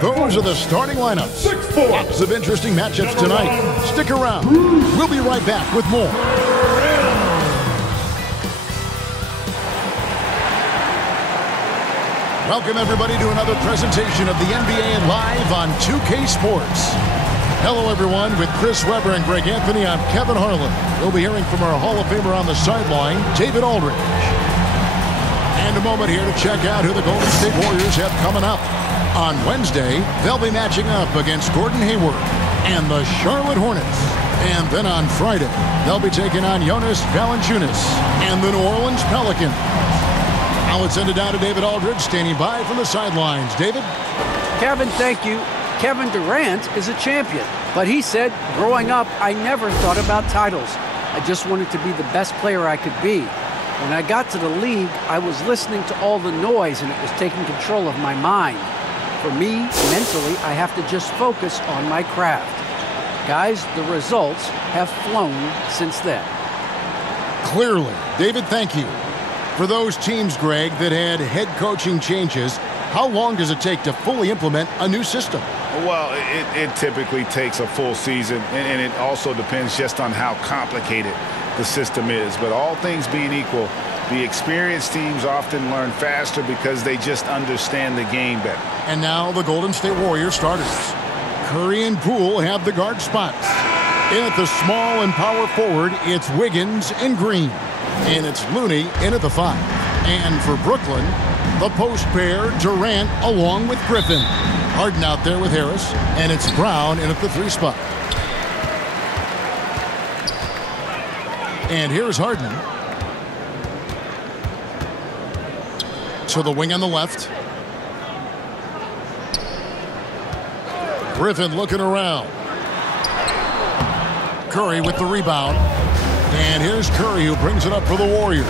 Those are the starting lineups. Lots of interesting matchups tonight. Stick around. We'll be right back with more. Welcome, everybody, to another presentation of the NBA Live on 2K Sports. Hello, everyone. With Chris Webber and Greg Anthony, I'm Kevin Harlan. We'll be hearing from our Hall of Famer on the sideline, David Aldridge. And a moment here to check out who the Golden State Warriors have coming up. On Wednesday, they'll be matching up against Gordon Hayward and the Charlotte Hornets. And then on Friday, they'll be taking on Jonas Valanciunas and the New Orleans Pelicans. Now let's send it down to David Aldridge, standing by from the sidelines. David? Kevin, thank you. Kevin Durant is a champion, but he said, growing up, I never thought about titles. I just wanted to be the best player I could be. When I got to the league, I was listening to all the noise and it was taking control of my mind. For me, mentally, I have to just focus on my craft. Guys, the results have flown since then. Clearly. David, thank you. For those teams, Greg, that had head coaching changes, how long does it take to fully implement a new system? Well, it typically takes a full season, and it also depends just on how complicated the system is. But all things being equal, the experienced teams often learn faster because they just understand the game better. And now the Golden State Warriors starters. Curry and Poole have the guard spots. In at the small and power forward, it's Wiggins and Green. And it's Looney in at the 5. And for Brooklyn, the post pair, Durant along with Griffin. Harden out there with Harris. And it's Brown in at the 3 spot. And here's Harden. To the wing on the left. Griffin looking around. Curry with the rebound. And here's Curry who brings it up for the Warriors.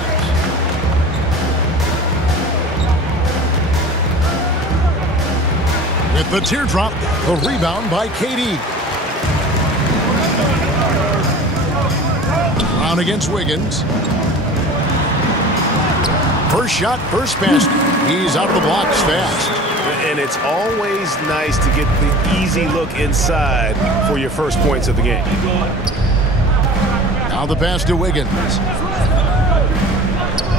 With the teardrop, the rebound by KD. Brown against Wiggins. First shot, first basket. He's out of the blocks fast. And it's always nice to get the easy look inside for your first points of the game. Now the pass to Wiggins.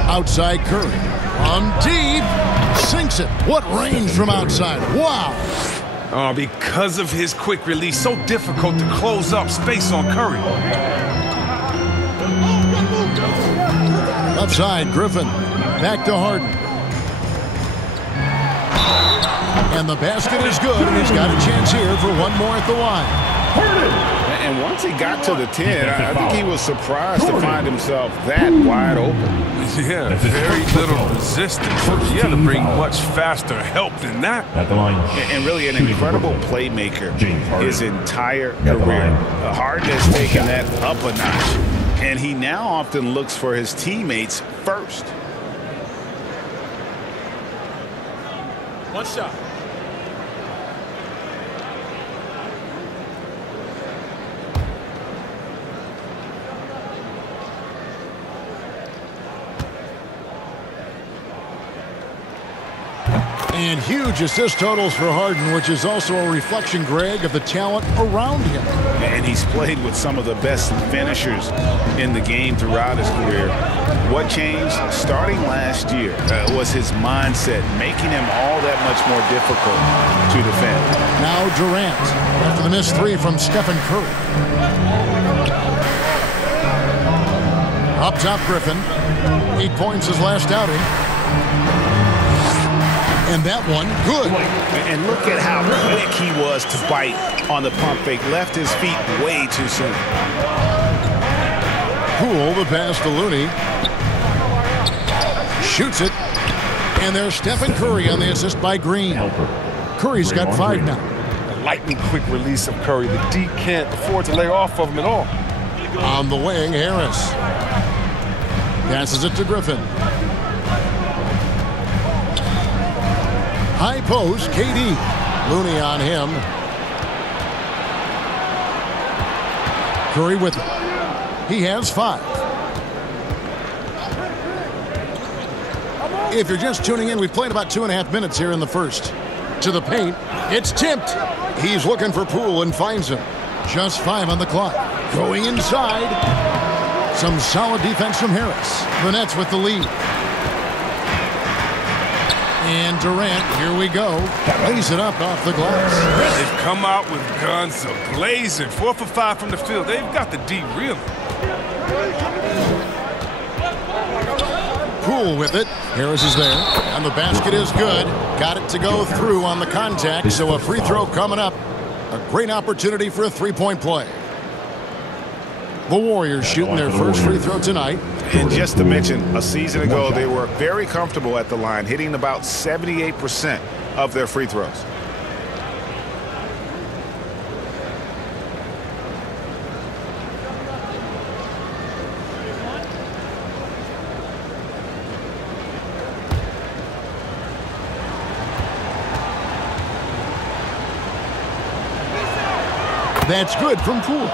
Outside Curry. On deep. Sinks it. What range from outside. Wow. Oh, because of his quick release, so difficult to close up space on Curry. Left side, Griffin. Back to Harden. And the basket is good, and he's got a chance here for one more at the line. And once he got to the 10, I think he was surprised to find himself that wide open. Yeah, very little resistance. He had to bring much faster help than that. At the line. And really an incredible playmaker his entire career. Harden has taken that up a notch, and he now often looks for his teammates first. One shot. And huge assist totals for Harden, which is also a reflection, Greg, of the talent around him. And he's played with some of the best finishers in the game throughout his career. What changed starting last year was his mindset, making him all that much more difficult to defend. Now Durant, after the missed 3 from Stephen Curry. Up top, Griffin. 8 points his last outing. And that one, good. And look at how quick he was to bite on the pump fake. Left his feet way too soon. Poole, the pass to Looney. Shoots it. And there's Stephen Curry on the assist by Green. Curry's got 5 now. The lightning quick release of Curry. The D can't afford to lay off of him at all. On the wing, Harris. Passes it to Griffin. High post, KD. Looney on him. Curry with it. He has 5. If you're just tuning in, we've played about 2.5 minutes here in the first. To the paint. It's tipped. He's looking for Poole and finds him. Just 5 on the clock. Going inside. Some solid defense from Harris. The Nets with the lead. And Durant, here we go. Lays it up off the glass. They've come out with guns blazing. 4 for 5 from the field. They've got the D reeling. Poole with it. Harris is there. And the basket is good. Got it to go through on the contact. So a free throw coming up. A great opportunity for a three-point play. The Warriors shooting their first free throw tonight. And just to mention, a season ago, they were very comfortable at the line, hitting about 78% of their free throws. That's good from Poole.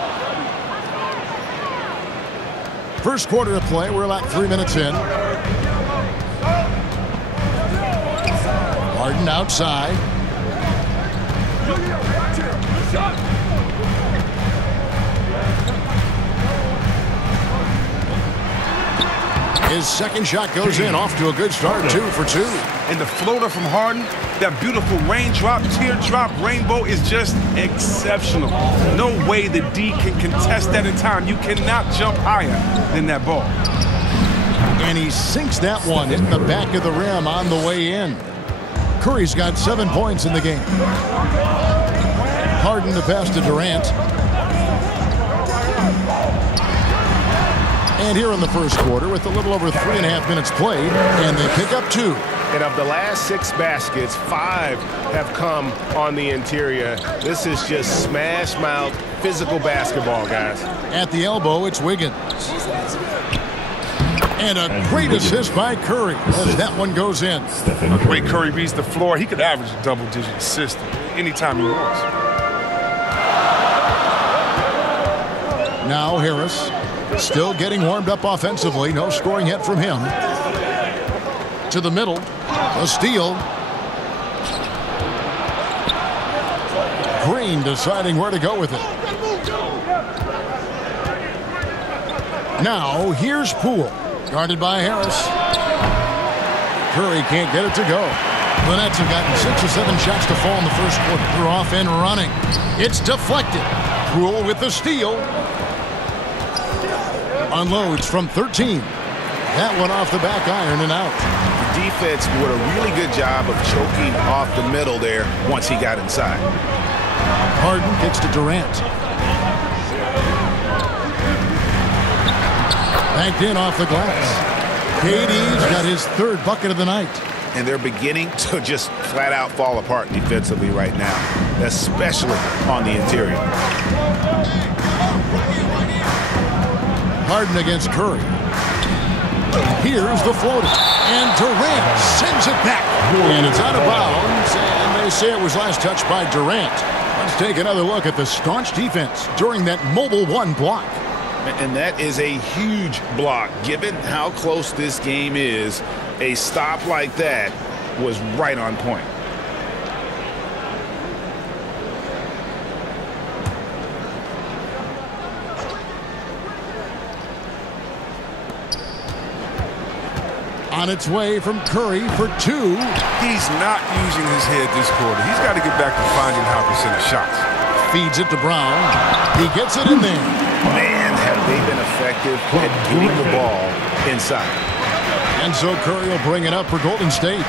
First quarter of play, we're about 3 minutes in. Harden outside. His second shot goes in, off to a good start, 2 for 2. And the floater from Harden, that beautiful raindrop, teardrop, rainbow is just exceptional. No way the D can contest that in time. You cannot jump higher than that ball. And he sinks that one, hitting the back of the rim on the way in. Curry's got 7 points in the game. Harden the pass to Durant. And here in the first quarter, with a little over 3.5 minutes played, and they pick up 2. And of the last 6 baskets, 5 have come on the interior. This is just smash mouth, physical basketball, guys. At the elbow, it's Wiggins. And a great assist by Curry as that one goes in. The way Curry reads the floor, he could average a double-digit assist anytime he wants. Now Harris still getting warmed up offensively. No scoring yet from him. To the middle. A steal. Green deciding where to go with it. Now here's Poole. Guarded by Harris. Curry can't get it to go. The Nets have gotten 6 or 7 shots to fall in the first quarter. They're off and running. It's deflected. Poole with the steal. Unloads from 13. That one off the back iron and out. The defense did a really good job of choking off the middle there once he got inside. Harden kicks to Durant. Banked in off the glass. KD's got his 3rd bucket of the night. And they're beginning to just flat out fall apart defensively right now, especially on the interior. Harden against Curry. Here's the floater. And Durant sends it back. And it's out of bounds. And they say it was last touched by Durant. Let's take another look at the staunch defense during that mobile 1 block. And that is a huge block. Given how close this game is, a stop like that was right on point. On its way from Curry for 2. He's not using his head this quarter. He's got to get back to finding high percentage shots. Feeds it to Brown. He gets it in there. Man, have they been effective at getting the ball inside. And so Curry will bring it up for Golden State.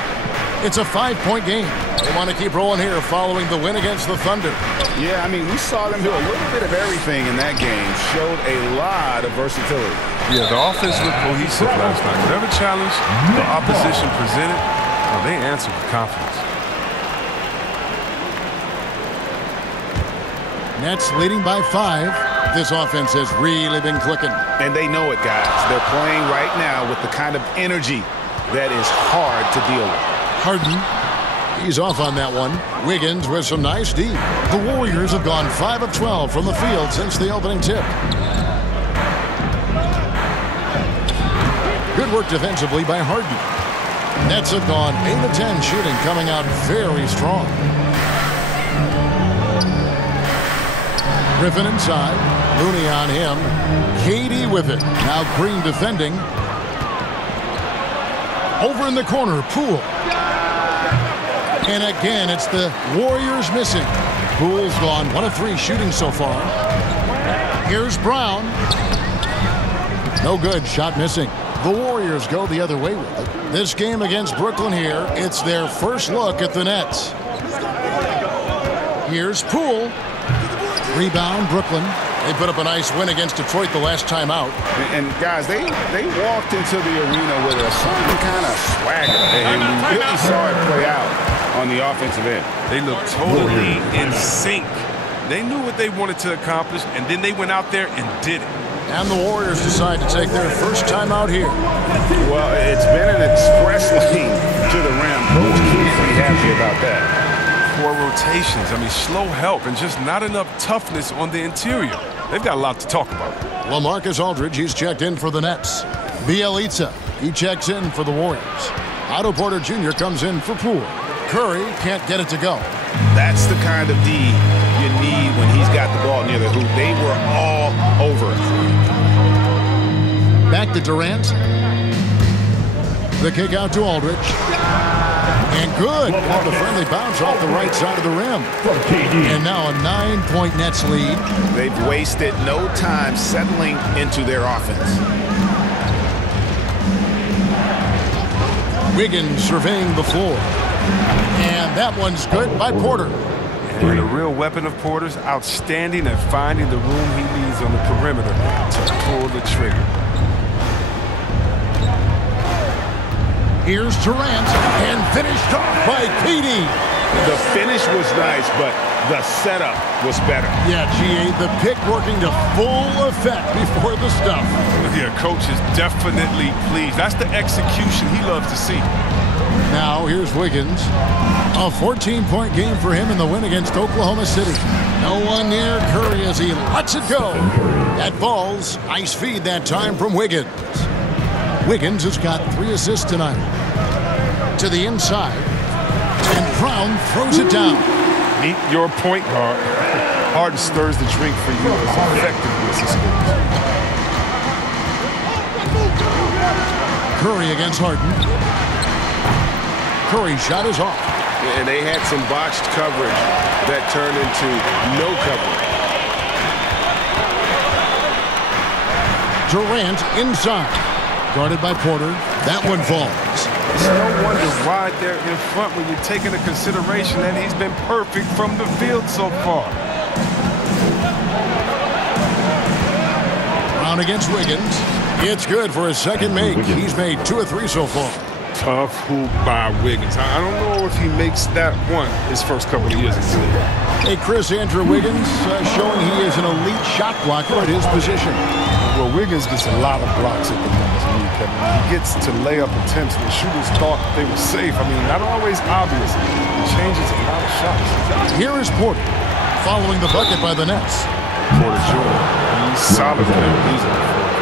It's a 5-point game. They want to keep rolling here following the win against the Thunder. Yeah, I mean, we saw them do a little bit of everything in that game. Showed a lot of versatility. Yeah, the offense looked cohesive last night. Whatever challenge the opposition presented, well, they answered with confidence. Nets leading by 5. This offense has really been clicking. And they know it, guys. They're playing right now with the kind of energy that is hard to deal with. Harden, he's off on that one. Wiggins with some nice D. The Warriors have gone 5 of 12 from the field since the opening tip. Good work defensively by Harden. Nets have gone 8 of 10 shooting, coming out very strong. Griffin inside. Looney on him. Katie with it. Now Green defending. Over in the corner, Poole. And again, it's the Warriors missing. Poole's gone 1 of 3 shooting so far. Here's Brown. No good, shot missing. The Warriors go the other way with it. This game against Brooklyn here, it's their first look at the Nets. Here's Poole. Rebound, Brooklyn. They put up a nice win against Detroit the last time out. And guys, they walked into the arena with a certain kind of swagger. And you really saw it play out on the offensive end. They looked totally in sync. They knew what they wanted to accomplish, and then they went out there and did it. And the Warriors decide to take their first time out here. Well, it's been an express lane to the rim. Coach can't be happy about that. 4 rotations. I mean, slow help and just not enough toughness on the interior. They've got a lot to talk about. LaMarcus Aldridge, he's checked in for the Nets. Bielitsa, he checks in for the Warriors. Otto Porter Jr. comes in for Poole. Curry can't get it to go. That's the kind of D you need when he's got the ball near the hoop. They were all over it. Back to Durant. The kick out to Aldridge. And good. Got the friendly bounce off the right side of the rim. And now a 9-point Nets lead. They've wasted no time settling into their offense. Wiggins surveying the floor. And that one's good by Porter. And the real weapon of Porter's outstanding at finding the room he needs on the perimeter to pull the trigger. Here's Durant, and finished off by Katie. The finish was nice, but the setup was better. Yeah, GA, the pick working to full effect before the stuff. Yeah, coach is definitely pleased. That's the execution he loves to see. Now, here's Wiggins. A 14-point game for him in the win against Oklahoma City. No one near Curry as he lets it go. That falls. Nice feed that time from Wiggins. Wiggins has got 3 assists tonight. To the inside. And Brown throws it down. Meet your point guard. Harden stirs the drink for you as effectively as he scores. Curry against Harden. Curry shot is off. And they had some botched coverage that turned into no coverage. Durant inside. Guarded by Porter. That one falls. It's no wonder why they're in front when you take into consideration that he's been perfect from the field so far. Brown against Wiggins. It's good for his second make. He's made 2 of 3 so far. Tough hoop by Wiggins. I don't know if he makes that one his first couple of years in the league. Hey, Chris, Andrew Wiggins showing he is an elite shot blocker at his position. Well, Wiggins gets a lot of blocks at the moment, Kevin. He gets to layup attempts when shooters thought they were safe. I mean, not always obvious. He changes a lot of shots. Here is Porter, following the bucket by the Nets. Porter Jr. He's solid for them. He's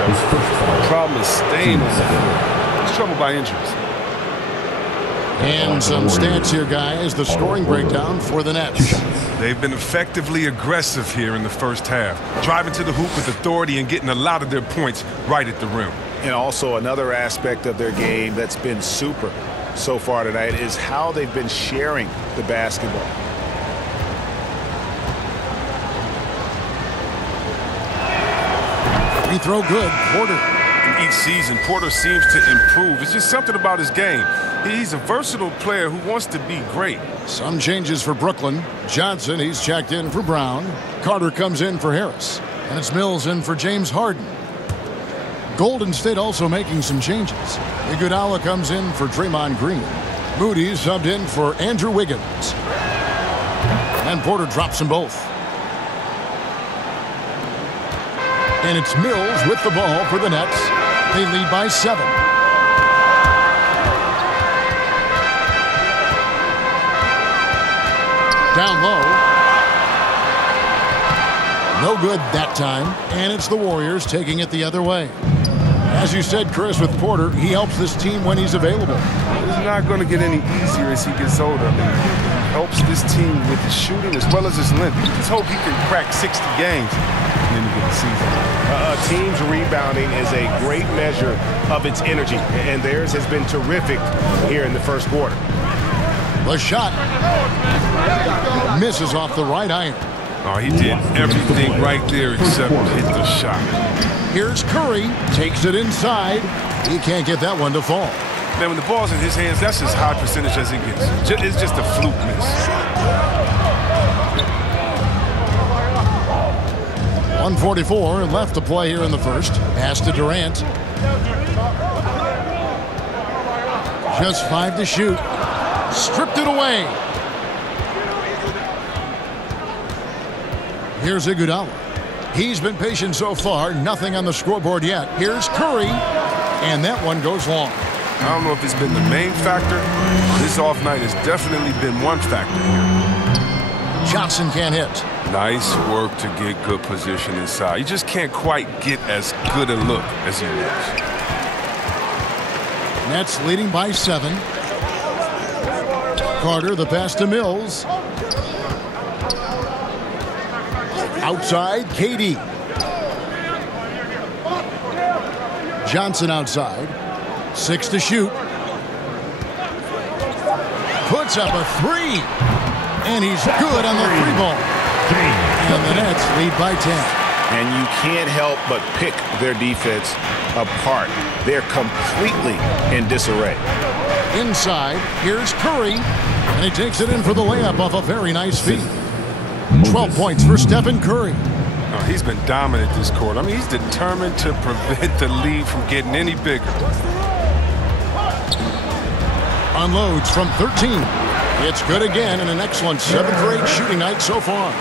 the problem is staying on the floor. He's troubled by injuries. And some stats here, guys. The scoring breakdown for the Nets. They've been effectively aggressive here in the first half, driving to the hoop with authority and getting a lot of their points right at the rim. And also another aspect of their game that's been super so far tonight is how they've been sharing the basketball. Free throw good. Porter. Each season, Porter seems to improve. It's just something about his game. He's a versatile player who wants to be great. Some changes for Brooklyn. Johnson, he's checked in for Brown. Carter comes in for Harris. And it's Mills in for James Harden. Golden State also making some changes. Iguodala comes in for Draymond Green. Moody subbed in for Andrew Wiggins. And Porter drops them both. And it's Mills with the ball for the Nets. They lead by 7. Down low. No good that time. And it's the Warriors taking it the other way. As you said, Chris, with Porter, he helps this team when he's available. It's not going to get any easier as he gets older. I mean, helps this team with his shooting as well as his length. You just hope he can crack 60 games in any given season. A team's rebounding is a great measure of its energy, and theirs has been terrific here in the first quarter. The shot misses off the right iron. Oh, he did everything right there except hit the shot. Here's Curry, takes it inside. He can't get that one to fall. Man, when the ball's in his hands, that's as high percentage as it gets. It's just a fluke miss. 1:44 left to play here in the first. Pass to Durant. Just 5 to shoot. Stripped it away. Here's Iguodala. He's been patient so far. Nothing on the scoreboard yet. Here's Curry. And that one goes long. I don't know if it's been the main factor. This off night has definitely been one factor here. Johnson can't hit. Nice work to get good position inside. You just can't quite get as good a look as he was. Nets leading by 7. Carter, the pass to Mills. Outside, KD. Johnson outside. 6 to shoot. Puts up a 3. And he's good on the 3 ball. And the Nets lead by 10. And you can't help but pick their defense apart. They're completely in disarray. Inside, here's Curry. And he takes it in for the layup off a very nice feed. 12 points for Stephen Curry. Oh, he's been dominant this quarter. I mean, he's determined to prevent the lead from getting any bigger. Unloads from 13. It's good again, and an excellent 7 for 8 shooting night so far.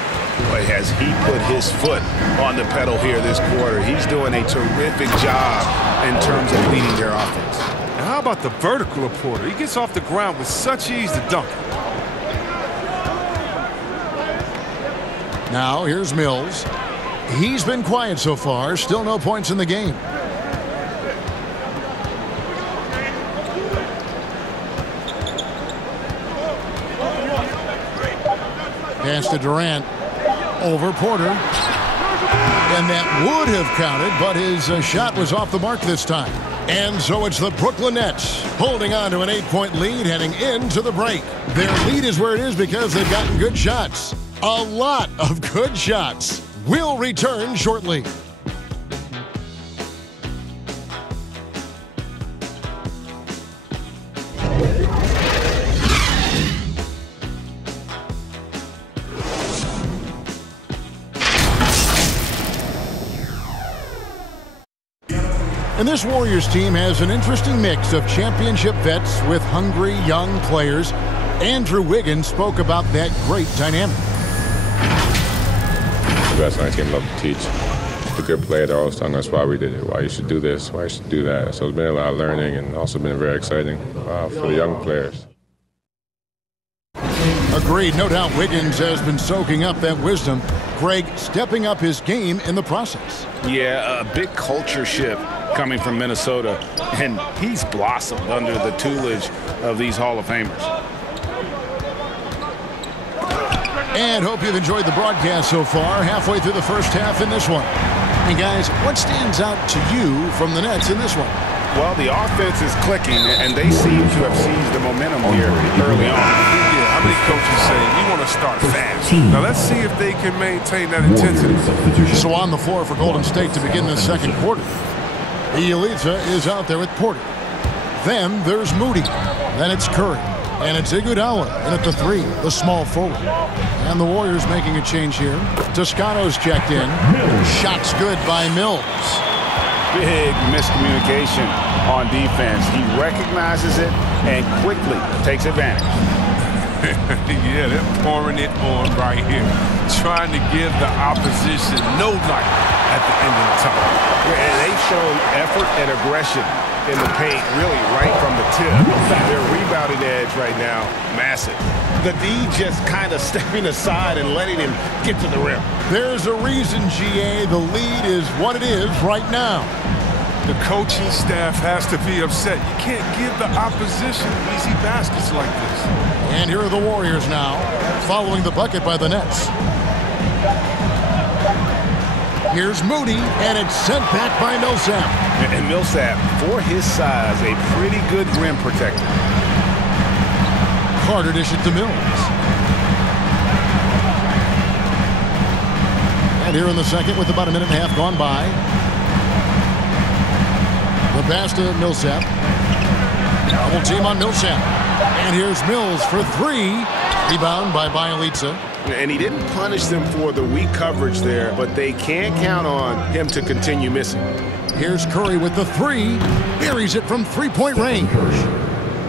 Boy, has he put his foot on the pedal here this quarter. He's doing a terrific job in terms of leading their offense. And how about the vertical of Porter? He gets off the ground with such ease to dunk. Now, here's Mills. He's been quiet so far. Still no points in the game. Pass to Durant. Over Porter. And that would have counted, but his shot was off the mark this time. And so it's the Brooklyn Nets holding on to an 8-point lead heading into the break. Their lead is where it is because they've gotten good shots. A lot of good shots. We'll return shortly. And this Warriors team has an interesting mix of championship vets with hungry young players. Andrew Wiggins spoke about that great dynamic. The best on the team love to teach. The good player, they're always telling us why we did it, why you should do this, why you should do that. So it's been a lot of learning and also been very exciting for the young players. Agreed. No doubt Wiggins has been soaking up that wisdom. Greg stepping up his game in the process. Yeah, a big culture shift coming from Minnesota, and he's blossomed under the tutelage of these Hall of Famers. And hope you've enjoyed the broadcast so far, halfway through the first half in this one. And guys, what stands out to you from the Nets in this one? Well, the offense is clicking, and they seem to have seized the momentum here early on. Yeah, how many coaches say we want to start fast? Now let's see if they can maintain that intensity. So on the floor for Golden State to begin the second quarter. Elitza is out there with Porter. Then there's Moody. Then it's Curry. And it's Iguodala in at the 3, the small forward. And the Warriors making a change here. Toscano's checked in. Shot's good by Mills. Big miscommunication on defense. He recognizes it and quickly takes advantage. Yeah, they're pouring it on right here. Trying to give the opposition no light at the end of the tunnel. Yeah, and they've shown effort and aggression in the paint, really right from the tip. Their rebounding edge right now, massive. The D just kind of stepping aside and letting him get to the rim. There's a reason, GA, the lead is what it is right now. The coaching staff has to be upset. You can't give the opposition easy baskets like this. And here are the Warriors now, following the bucket by the Nets. Here's Moody, and it's sent back by Millsap. And Millsap, for his size, a pretty good rim protector. Carter dish it to Mills. And here in the second with about a minute and a half gone by. The pass to Millsap. Double team on Millsap. And here's Mills for three. Rebound by Bielitsa. And he didn't punish them for the weak coverage there, but they can't count on him to continue missing. Here's Curry with the three. Buries it from three-point range.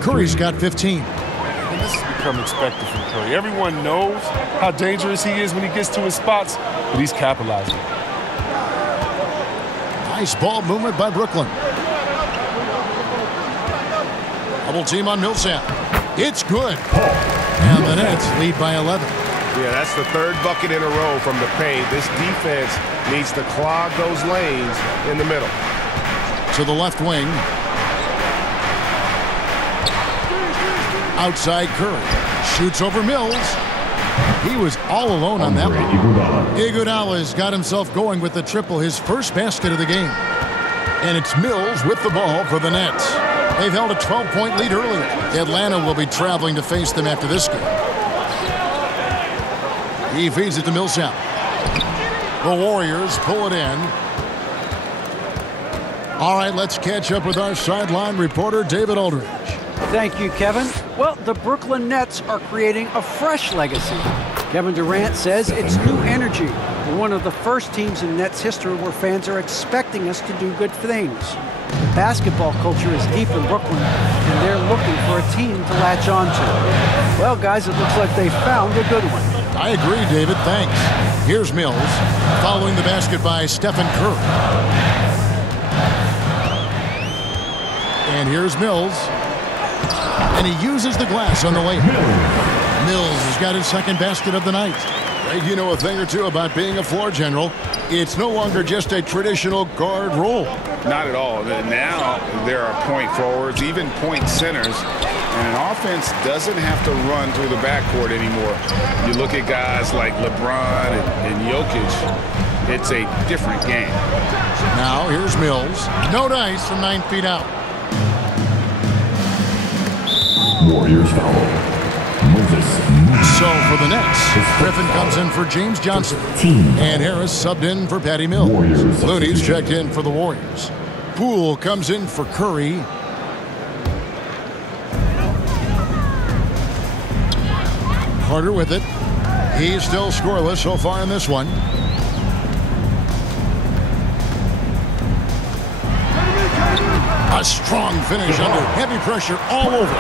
Curry's got 15. And this has become expected from Curry. Everyone knows how dangerous he is when he gets to his spots, but he's capitalizing. Nice ball movement by Brooklyn. Double team on Millsap. It's good. And the Nets lead by 11. Yeah, that's the third bucket in a row from the paint. This defense needs to clog those lanes in the middle. To the left wing. Outside Curry. Shoots over Mills. He was all alone on that one. Iguodala's got himself going with the triple, his first basket of the game. And it's Mills with the ball for the Nets. They've held a 12-point lead earlier. Atlanta will be traveling to face them after this game. He feeds it to Millsap. The Warriors pull it in. All right, let's catch up with our sideline reporter, David Aldridge. Thank you, Kevin. Well, the Brooklyn Nets are creating a fresh legacy. Kevin Durant says it's new energy. We're one of the first teams in Nets history where fans are expecting us to do good things. The basketball culture is deep in Brooklyn, and they're looking for a team to latch on to. Well, guys, it looks like they found a good one. I agree, David. Thanks. Here's Mills, following the basket by Stephen Curry. And here's Mills. And he uses the glass on the layup. Mills has got his second basket of the night. Greg, you know a thing or two about being a floor general. It's no longer just a traditional guard role. Not at all. Now there are point forwards, even point centers, and an offense doesn't have to run through the backcourt anymore. You look at guys like LeBron and Jokic, it's a different game. Now here's Mills. No dice from 9 feet out. Warriors foul. So for the Nets, Griffin comes in for James Johnson. And Harris subbed in for Patty Mills. Looney's checked in for the Warriors. Poole comes in for Curry. Carter with it. He's still scoreless so far in this one. A strong finish under heavy pressure all over.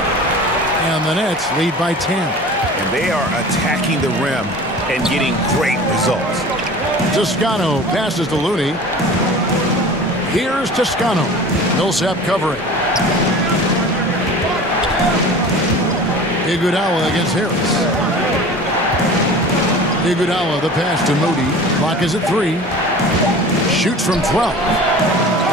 And the Nets lead by 10. And they are attacking the rim and getting great results. Toscano passes to Looney. Here's Toscano. Millsap covering. Iguodala against Harris. Iguodala the pass to Moody. Clock is at 3. Shoots from 12.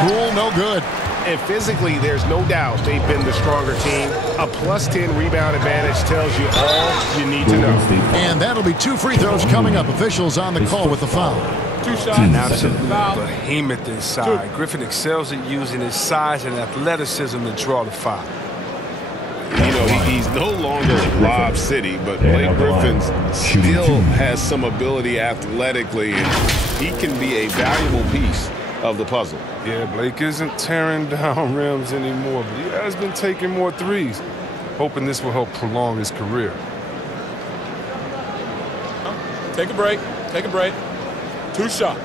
Poole no good. And physically, there's no doubt they've been the stronger team. A +10 rebound advantage tells you all you need to know. And that'll be 2 free throws coming up. Officials on the call with the foul. 2 shots. An absolute behemoth inside. Griffin excels at using his size and athleticism to draw the foul. You know, he's no longer Lob City, but Blake Griffin still has some ability athletically, and he can be a valuable piece of the puzzle. Yeah, Blake isn't tearing down rims anymore, but he has been taking more threes, hoping this will help prolong his career. Take a break. Take a break. 2 shots.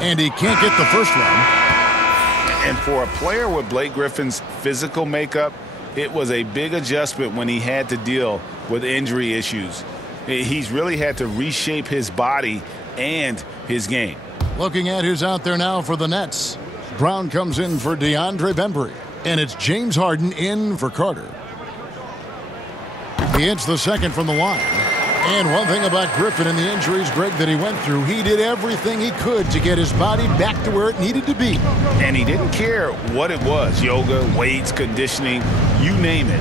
And he can't get the first one. And for a player with Blake Griffin's physical makeup, it was a big adjustment when he had to deal with injury issues. He's really had to reshape his body and his game. Looking at who's out there now for the Nets. Brown comes in for DeAndre Bembry. And it's James Harden in for Carter. He hits the second from the line. And one thing about Griffin and the injuries, Greg, that he went through, he did everything he could to get his body back to where it needed to be. And he didn't care what it was, yoga, weights, conditioning, you name it,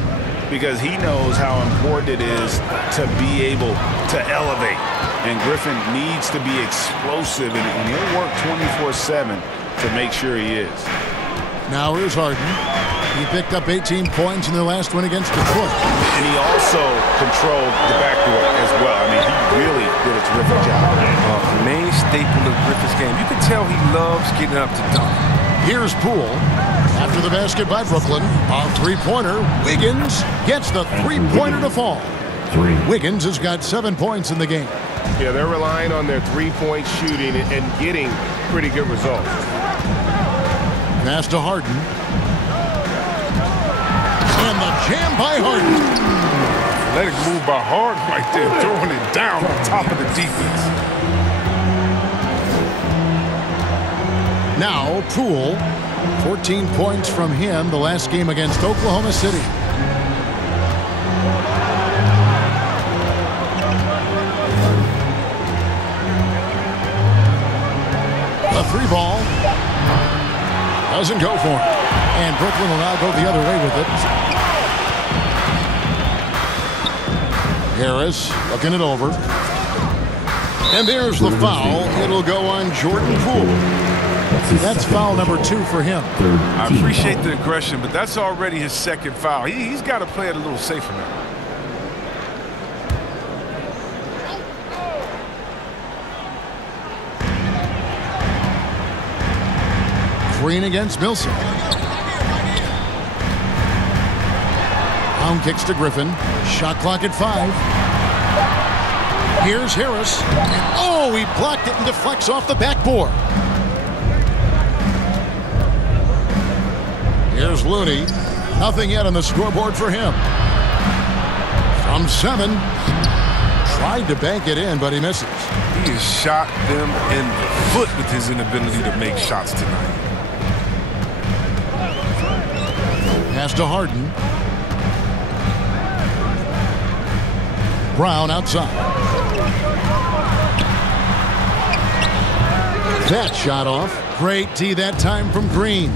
because he knows how important it is to be able to elevate. And Griffin needs to be explosive, and he'll work 24/7 to make sure he is. Now here's Harden. He picked up 18 points in their last win against Detroit. And he also controlled the backdoor as well. I mean, he really did a terrific job. Main staple of Griffin's game. You can tell he loves getting up to dunk. Here's Poole. After the basket by Brooklyn, a three-pointer. Wiggins gets the three-pointer to fall. Wiggins has got 7 points in the game. Yeah, they're relying on their three-point shooting and getting pretty good results. Pass to Harden. And the jam by Harden. Let it move by Harden right there, throwing it down on top of the defense. Now Poole, 14 points from him the last game against Oklahoma City. The three ball doesn't go for him. And Brooklyn will now go the other way with it. Harris looking it over. And there's the foul. It'll go on Jordan Poole. That's foul number 2 for him. I appreciate the aggression, but that's already his second foul. He's got to play it a little safer now. Green against Millsap. Brown kicks to Griffin. Shot clock at 5. Here's Harris. And oh, he blocked it and deflects off the backboard. Here's Looney. Nothing yet on the scoreboard for him. From 7. Tried to bank it in, but he misses. He has shot them in the foot with his inability to make shots tonight. Pass to Harden. Brown outside. That shot off. Great tee that time from Green.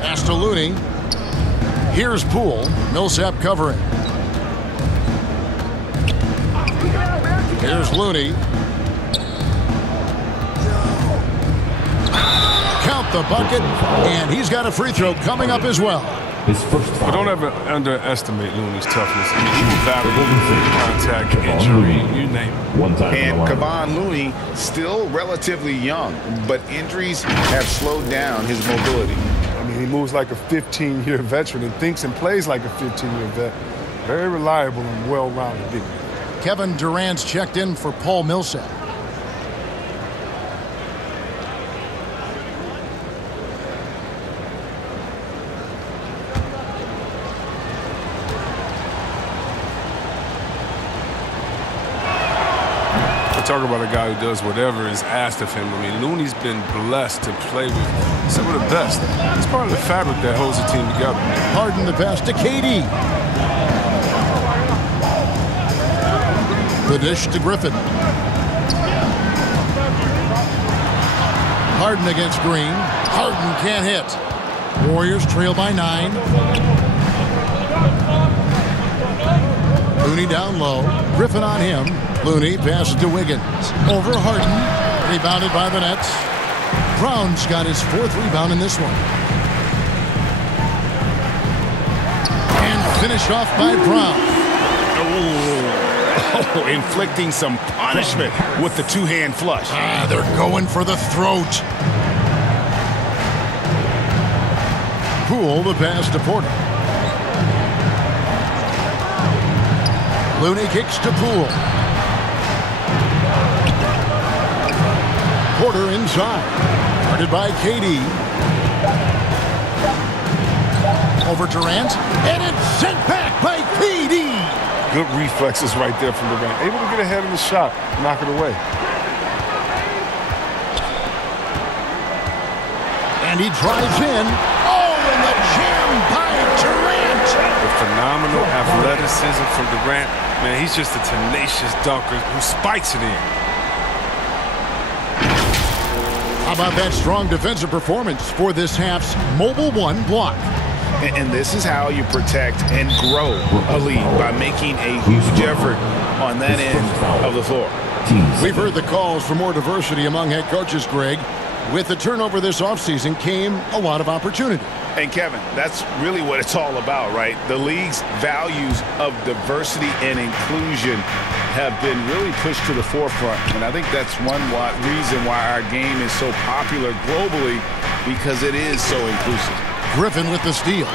Pass to Looney. Here's Poole. Millsap covering. Here's Looney. Count the bucket, and he's got a free throw coming up as well. But don't ever underestimate Looney's toughness. I mean, he will battle contact, injury, you name it. And Kevon Looney, still relatively young, but injuries have slowed down his mobility. I mean, he moves like a 15-year veteran and thinks and plays like a 15-year vet. Very reliable and well-rounded big man. Kevin Durant's checked in for Paul Millsap. Talk about a guy who does whatever is asked of him. I mean, Looney's been blessed to play with some of the best. It's part of the fabric that holds the team together. Harden the pass to KD. The dish to Griffin. Harden against Green. Harden can't hit. Warriors trail by 9. Looney down low. Griffin on him. Looney passes to Wiggins. Over Harden. Rebounded by the Nets. Brown's got his 4th rebound in this one. And finished off by Brown. Oh, inflicting some punishment with the two-hand flush. They're going for the throat. Poole the pass to Porter. Looney kicks to Poole. Porter inside. Guarded by KD. Over Durant. And it's sent back by KD. Good reflexes right there from Durant. Able to get ahead of the shot, knock it away. And he drives in. Oh, and the jam by Durant. If phenomenal athleticism from Durant. Man, he's just a tenacious dunker who spikes it in. How about that strong defensive performance for this half's Mobile One block? And this is how you protect and grow a lead, by making a huge effort on that end of the floor. We've heard the calls for more diversity among head coaches, Greg. With the turnover this offseason came a lot of opportunity. And Kevin, that's really what it's all about, right? The league's values of diversity and inclusion have been really pushed to the forefront. And I think that's one reason why our game is so popular globally, because it is so inclusive. Griffin with the steal.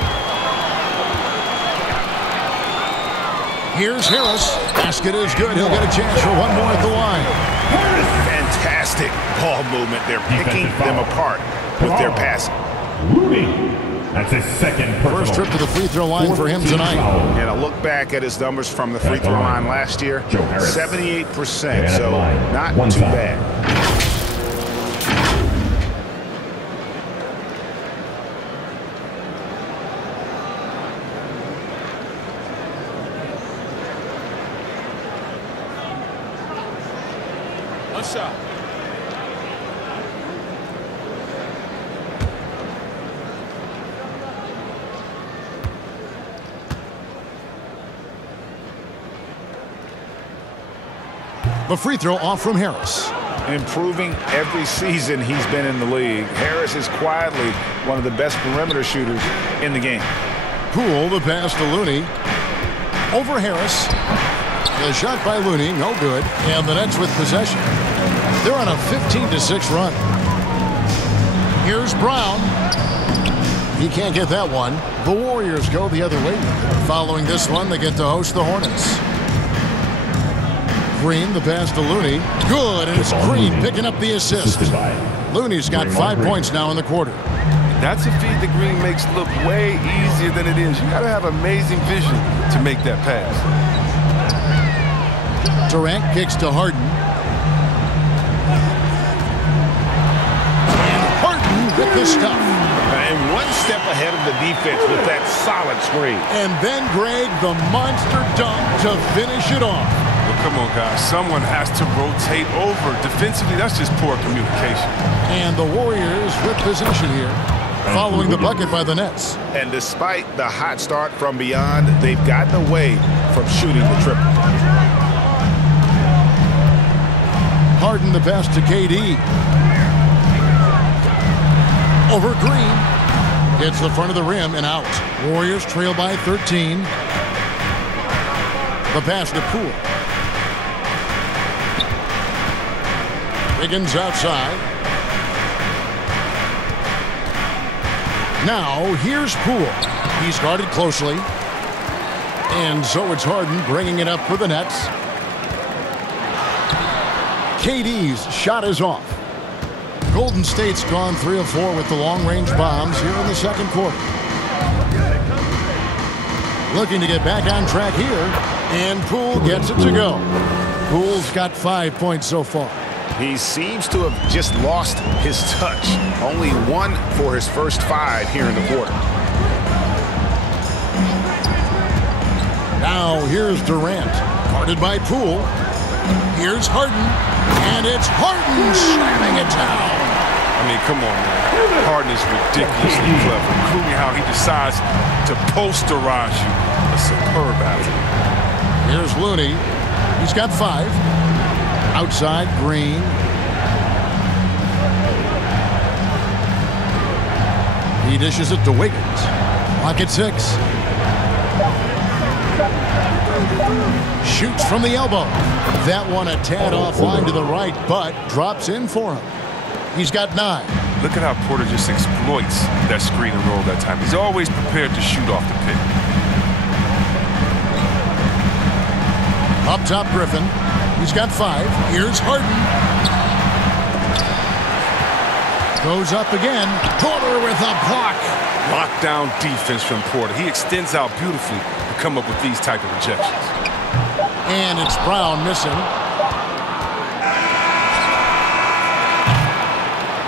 Here's Harris. Basket is good. He'll get a chance for one more at the line. Fantastic ball movement. They're picking them apart with their passing. That's his second personal. First trip to the free throw line for him tonight. And a look back at his numbers from the free throw line last year, 78%, so not too bad. One shot. The free throw off from Harris. Improving every season he's been in the league. Harris is quietly one of the best perimeter shooters in the game. Poole, the pass to Looney. Over Harris. The shot by Looney, no good. And the Nets with possession. They're on a 15-6 run. Here's Brown. He can't get that one. The Warriors go the other way. Following this one, they get to host the Hornets. Green, the pass to Looney. Good, and it's Green picking up the assist. Looney's got 5 points now in the quarter. That's a feed that Green makes look way easier than it is. You got to have amazing vision to make that pass. Durant kicks to Harden. And Harden with the stuff. And one step ahead of the defense with that solid screen. And then, Greg, the monster dunk to finish it off. Well, come on, guys. Someone has to rotate over. Defensively, that's just poor communication. And the Warriors with possession here, following the bucket by the Nets. And despite the hot start from beyond, they've gotten away from shooting the triple. Harden the pass to KD. Over Green. Hits the front of the rim and out. Warriors trail by 13. The pass to Poole. Higgins outside. Now here's Poole. He's guarded closely. And so it's Harden bringing it up for the Nets. KD's shot is off. Golden State's gone 3 of 4 with the long-range bombs here in the second quarter. Looking to get back on track here, and Poole gets it to go. Poole's got 5 points so far. He seems to have just lost his touch. Only 1 for his first 5 here in the quarter. Now here's Durant, guarded by Poole. Here's Harden, and it's Harden slamming it down. I mean, come on, man. Harden is ridiculously clever, including how he decides to posterize you. A superb athlete. Here's Looney. He's got 5. Outside, Green. He dishes it to Wiggins. Clock at 6. Shoots from the elbow. That one a tad offline to the right, but drops in for him. He's got 9. Look at how Porter just exploits that screen and roll that time. He's always prepared to shoot off the pick. Up top, Griffin. He's got 5. Here's Harden. Goes up again. Porter with a block. Lockdown defense from Porter. He extends out beautifully to come up with these type of rejections. And it's Brown missing.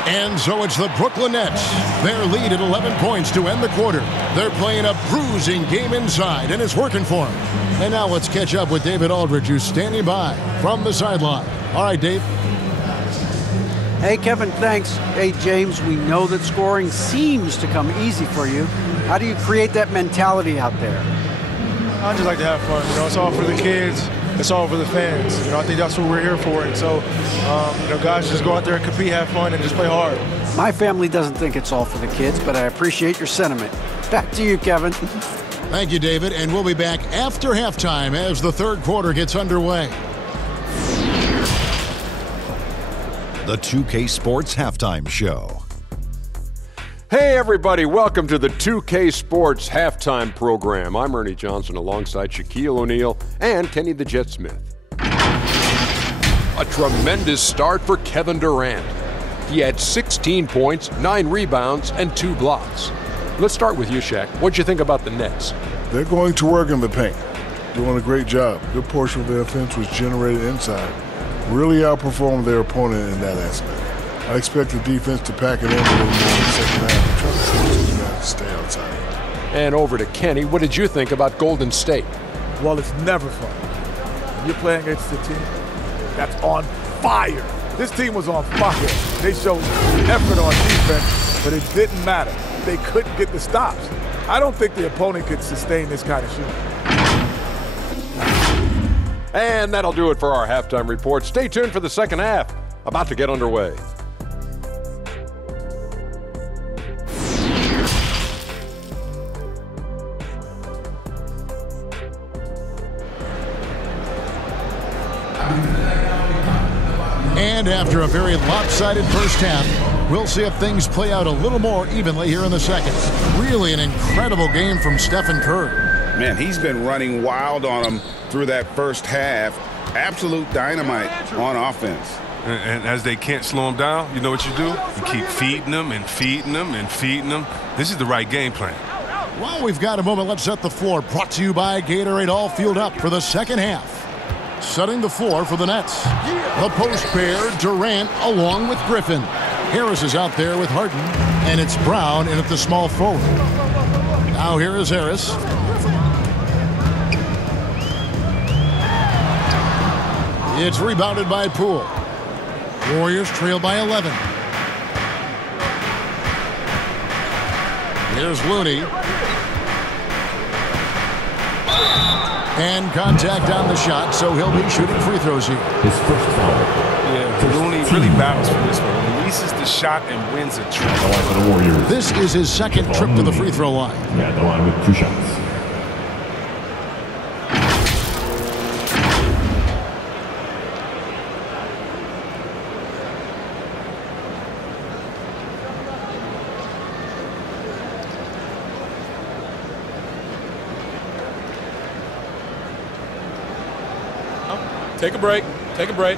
And so it's the Brooklyn Nets. Their lead at 11 points to end the quarter. They're playing a bruising game inside, and it's working for them. And now let's catch up with David Aldridge, who's standing by from the sideline. All right, Dave. Hey, Kevin, thanks. Hey, James, we know that scoring seems to come easy for you. How do you create that mentality out there? I just like to have fun. It's all for the kids. It's all for the fans. I think that's what we're here for. And so, guys, just go out there and compete, have fun, and just play hard. My family doesn't think it's all for the kids, but I appreciate your sentiment. Back to you, Kevin. Thank you, David. And we'll be back after halftime as the third quarter gets underway. The 2K Sports Halftime Show. Hey, everybody. Welcome to the 2K Sports Halftime Program. I'm Ernie Johnson alongside Shaquille O'Neal and Kenny the Jet Smith. A tremendous start for Kevin Durant. He had 16 points, 9 rebounds, and 2 blocks. Let's start with you, Shaq. What'd you think about the Nets? They're going to work in the paint. Doing a great job. A good portion of their offense was generated inside. Really outperformed their opponent in that aspect. I expect the defense to pack it in a little more in the second half. Try to force these guys to stay outside. And over to Kenny. What did you think about Golden State? Well, it's never fun. You're playing against a team that's on fire. This team was on fire. They showed effort on defense, but it didn't matter. They couldn't get the stops. I don't think the opponent could sustain this kind of shooting. And that'll do it for our halftime report. Stay tuned for the second half. About to get underway. And after a very lopsided first half, we'll see if things play out a little more evenly here in the second. Really an incredible game from Stephen Curry. Man, he's been running wild on him through that first half. Absolute dynamite on offense. And as they can't slow him down, you know what you do? You keep feeding them and feeding them and feeding them. This is the right game plan. While we've got a moment, let's set the floor. Brought to you by Gatorade, all fueled up for the second half. Setting the floor for the Nets. The post pair, Durant along with Griffin. Harris is out there with Harden, and it's Brown in at the small forward. Now here is Harris. It's rebounded by Poole. Warriors trail by 11. Here's Looney. And contact on the shot, so he'll be shooting free throws here. His first foul. Yeah, Looney really battles for this one. Releases the shot and wins a trip. The line for the Warriors. This is his second trip to the free throw line. Yeah, the line with 2 shots. Take a break. Take a break.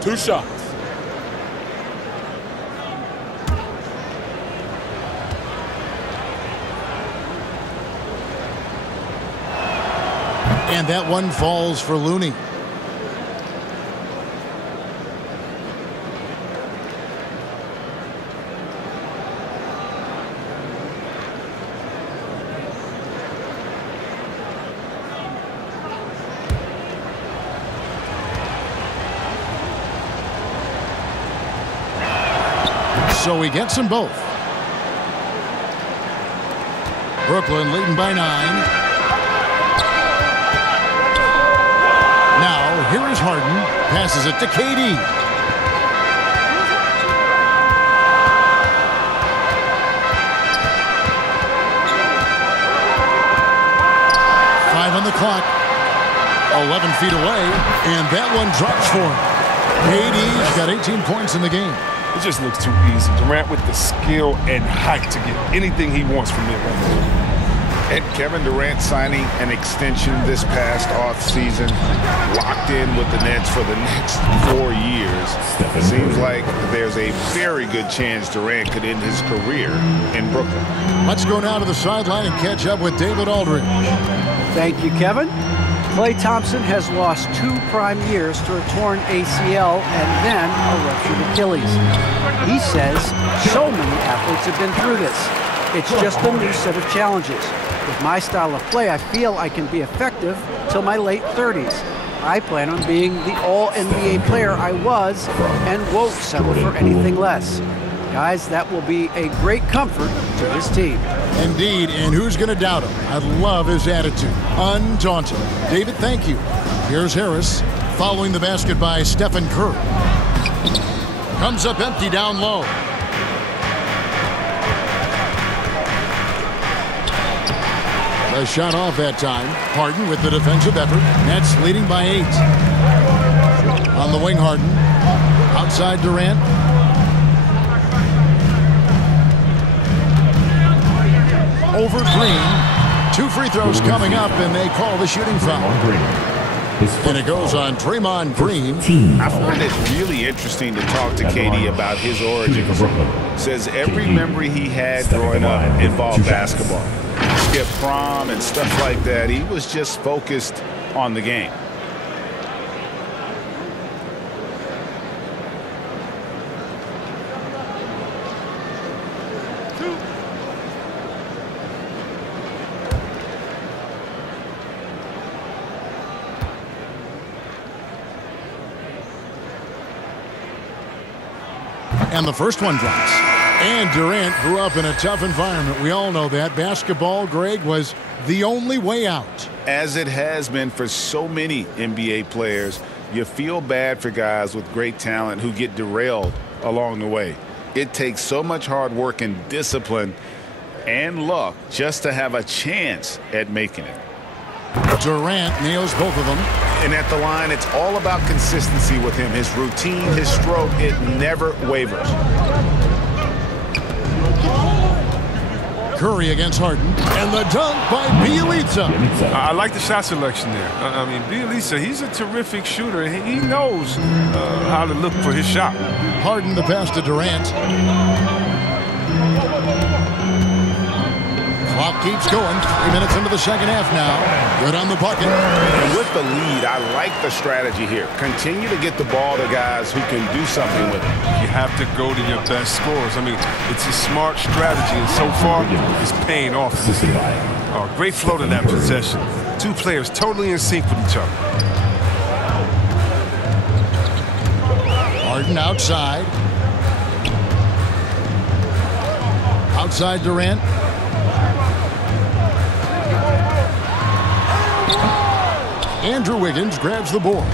2 shots. And that one falls for Looney. So he gets them both. Brooklyn leading by 9. Now, here is Harden. Passes it to KD. Five on the clock. 11 feet away. And that one drops for him. KD's got 18 points in the game. It just looks too easy. Durant with the skill and height to get anything he wants from mid-range. And Kevin Durant signing an extension this past offseason, locked in with the Nets for the next 4 years. Seems like there's a very good chance Durant could end his career in Brooklyn. Let's go now to the sideline and catch up with David Aldridge. Thank you, Kevin. Klay Thompson has lost 2 prime years to a torn ACL and then a ruptured Achilles. He says so many athletes have been through this. It's just a new set of challenges. With my style of play, I feel I can be effective till my late 30s. I plan on being the all-NBA player I was and won't settle for anything less. Guys, that will be a great comfort to this team. Indeed, and who's going to doubt him? I love his attitude. Undaunted. David, thank you. Here's Harris, following the basket by Stephen Curry. Comes up empty down low. A shot off that time. Harden with the defensive effort. Nets leading by 8. On the wing, Harden. Outside Durant. Over Green. 2 free throws coming up, and they call the shooting foul. And it goes on Draymond Green. I find it really interesting to talk to KD about his origins. Says every memory he had growing up involved basketball. Skip prom and stuff like that. He was just focused on the game. And the first one drops. And Durant grew up in a tough environment. We all know that. Basketball, Greg, was the only way out. As it has been for so many NBA players, you feel bad for guys with great talent who get derailed along the way. It takes so much hard work and discipline and luck just to have a chance at making it. Durant nails both of them. And at the line, it's all about consistency with him. His routine, his stroke, it never wavers. Curry against Harden. And the dunk by Bielitsa. I like the shot selection there. I mean, Bielitsa, he's a terrific shooter. He knows how to look for his shot. Harden the pass to Durant. Clock keeps going. 3 minutes into the second half now. Good on the bucket. And with the lead, I like the strategy here. Continue to get the ball to guys who can do something with it. You have to go to your best scorers. I mean, it's a smart strategy, and so far, it's paying off. Oh, great flow to that possession. 2 players totally in sync with each other. Harden outside. Outside Durant. Andrew Wiggins grabs the board.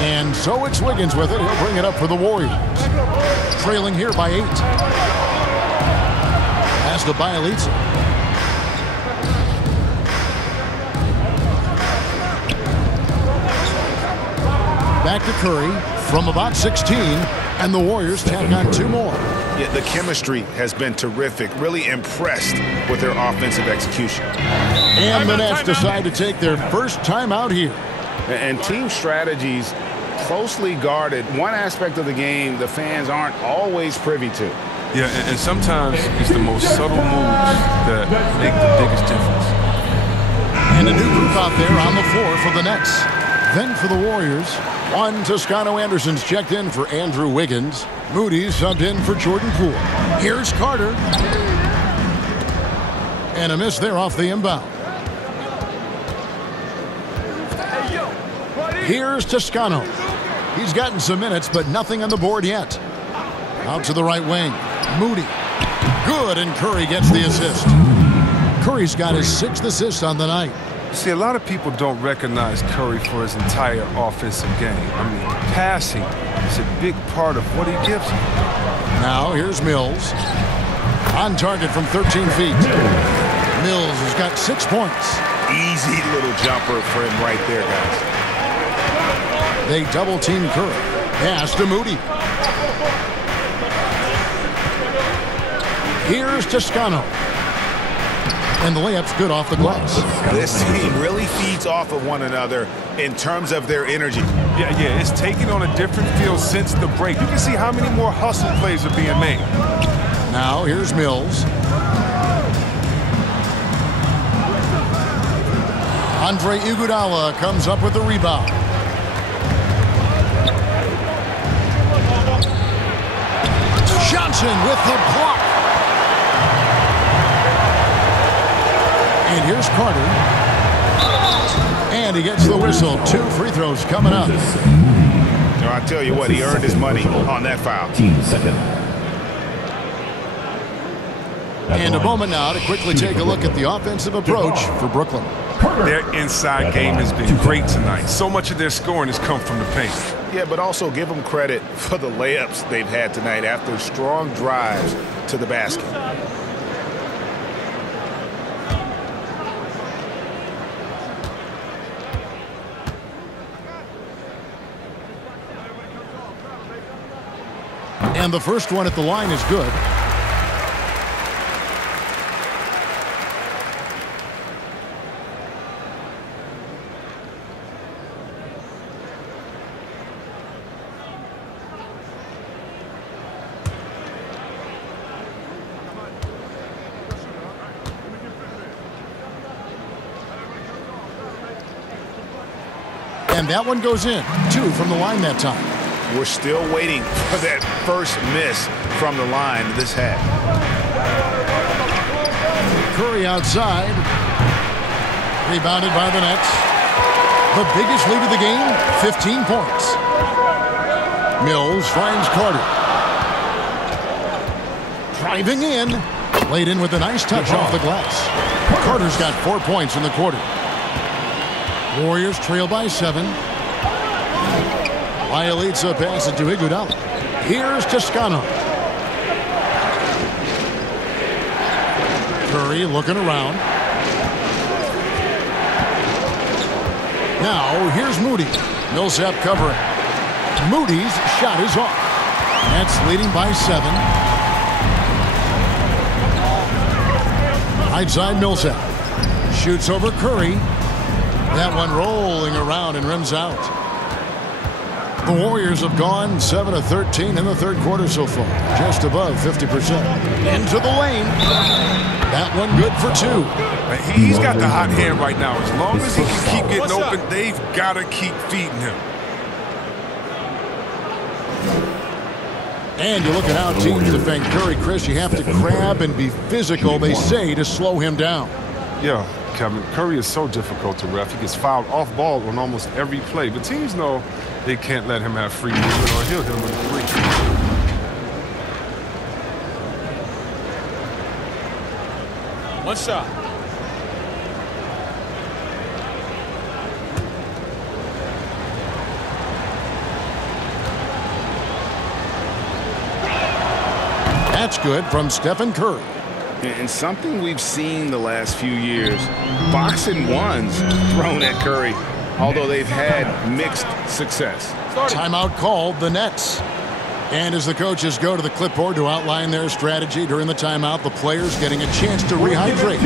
And so it's Wiggins with it. He'll bring it up for the Warriors. Trailing here by 8. Pass to Bielitsa. Back to Curry from about 16. And the Warriors tack on 2 more. Yeah, the chemistry has been terrific. Really impressed with their offensive execution. And the Nets decide to take their first timeout here. And team strategies closely guarded. One aspect of the game the fans aren't always privy to. Yeah, and sometimes it's the most subtle moves that make the biggest difference. And a new group out there on the floor for the Nets. Then for the Warriors, Juan Toscano-Anderson's checked in for Andrew Wiggins. Moody's subbed in for Jordan Poole. Here's Carter. And a miss there off the inbound. Here's Toscano. He's gotten some minutes, but nothing on the board yet. Out to the right wing. Moody. Good, and Curry gets the assist. Curry's got his 6th assist on the night. See, a lot of people don't recognize Curry for his entire offensive game. I mean, passing is a big part of what he gives you. Now, here's Mills. On target from 13 feet. Mills has got 6 points. Easy little jumper for him right there, guys. They double-team Curry. Pass to Moody. Here's Toscano. And the layup's good off the glass. This team really feeds off of one another in terms of their energy. Yeah, it's taken on a different feel since the break. You can see how many more hustle plays are being made. Now, here's Mills. Andre Iguodala comes up with the rebound. Johnson with the block. And here's Carter. And he gets the whistle. 2 free throws coming up. I tell you what, he earned his money on that foul. And a moment now to quickly take a look at the offensive approach for Brooklyn. Their inside game has been great tonight. So much of their scoring has come from the paint. Yeah, but also give them credit for the layups they've had tonight after strong drives to the basket. And the first one at the line is good. And that one goes in. 2 from the line that time. We're still waiting for that first miss from the line this half. Curry outside. Rebounded by the Nets. The biggest lead of the game, 15 points. Mills finds Carter. Driving in. Laid in with a nice touch off the glass. Carter's got 4 points in the quarter. Warriors trail by 7. Bielitsa pass it to Iguodala. Here's Toscano. Curry looking around. Now here's Moody. Millsap covering. Moody's shot is off. Nets leading by 7. Right side Millsap. Shoots over Curry. That one rolling around and rims out. The Warriors have gone 7 of 13 in the third quarter so far. Just above 50%. Into the lane. That one good for 2. He's got the hot hand right now. As long as he can keep getting open, they've got to keep feeding him. And you look at how teams defend Curry, Chris. You have to grab and be physical, they say, to slow him down. Yeah, Kevin, Curry is so difficult to ref. He gets fouled off ball on almost every play. But teams know they can't let him have free movement or he'll hit him with a 3. One shot. That's good from Stephen Curry. And something we've seen the last few years, boxing ones thrown at Curry, although they've had mixed success. Timeout called, the Nets. And as the coaches go to the clipboard to outline their strategy during the timeout, the players getting a chance to rehydrate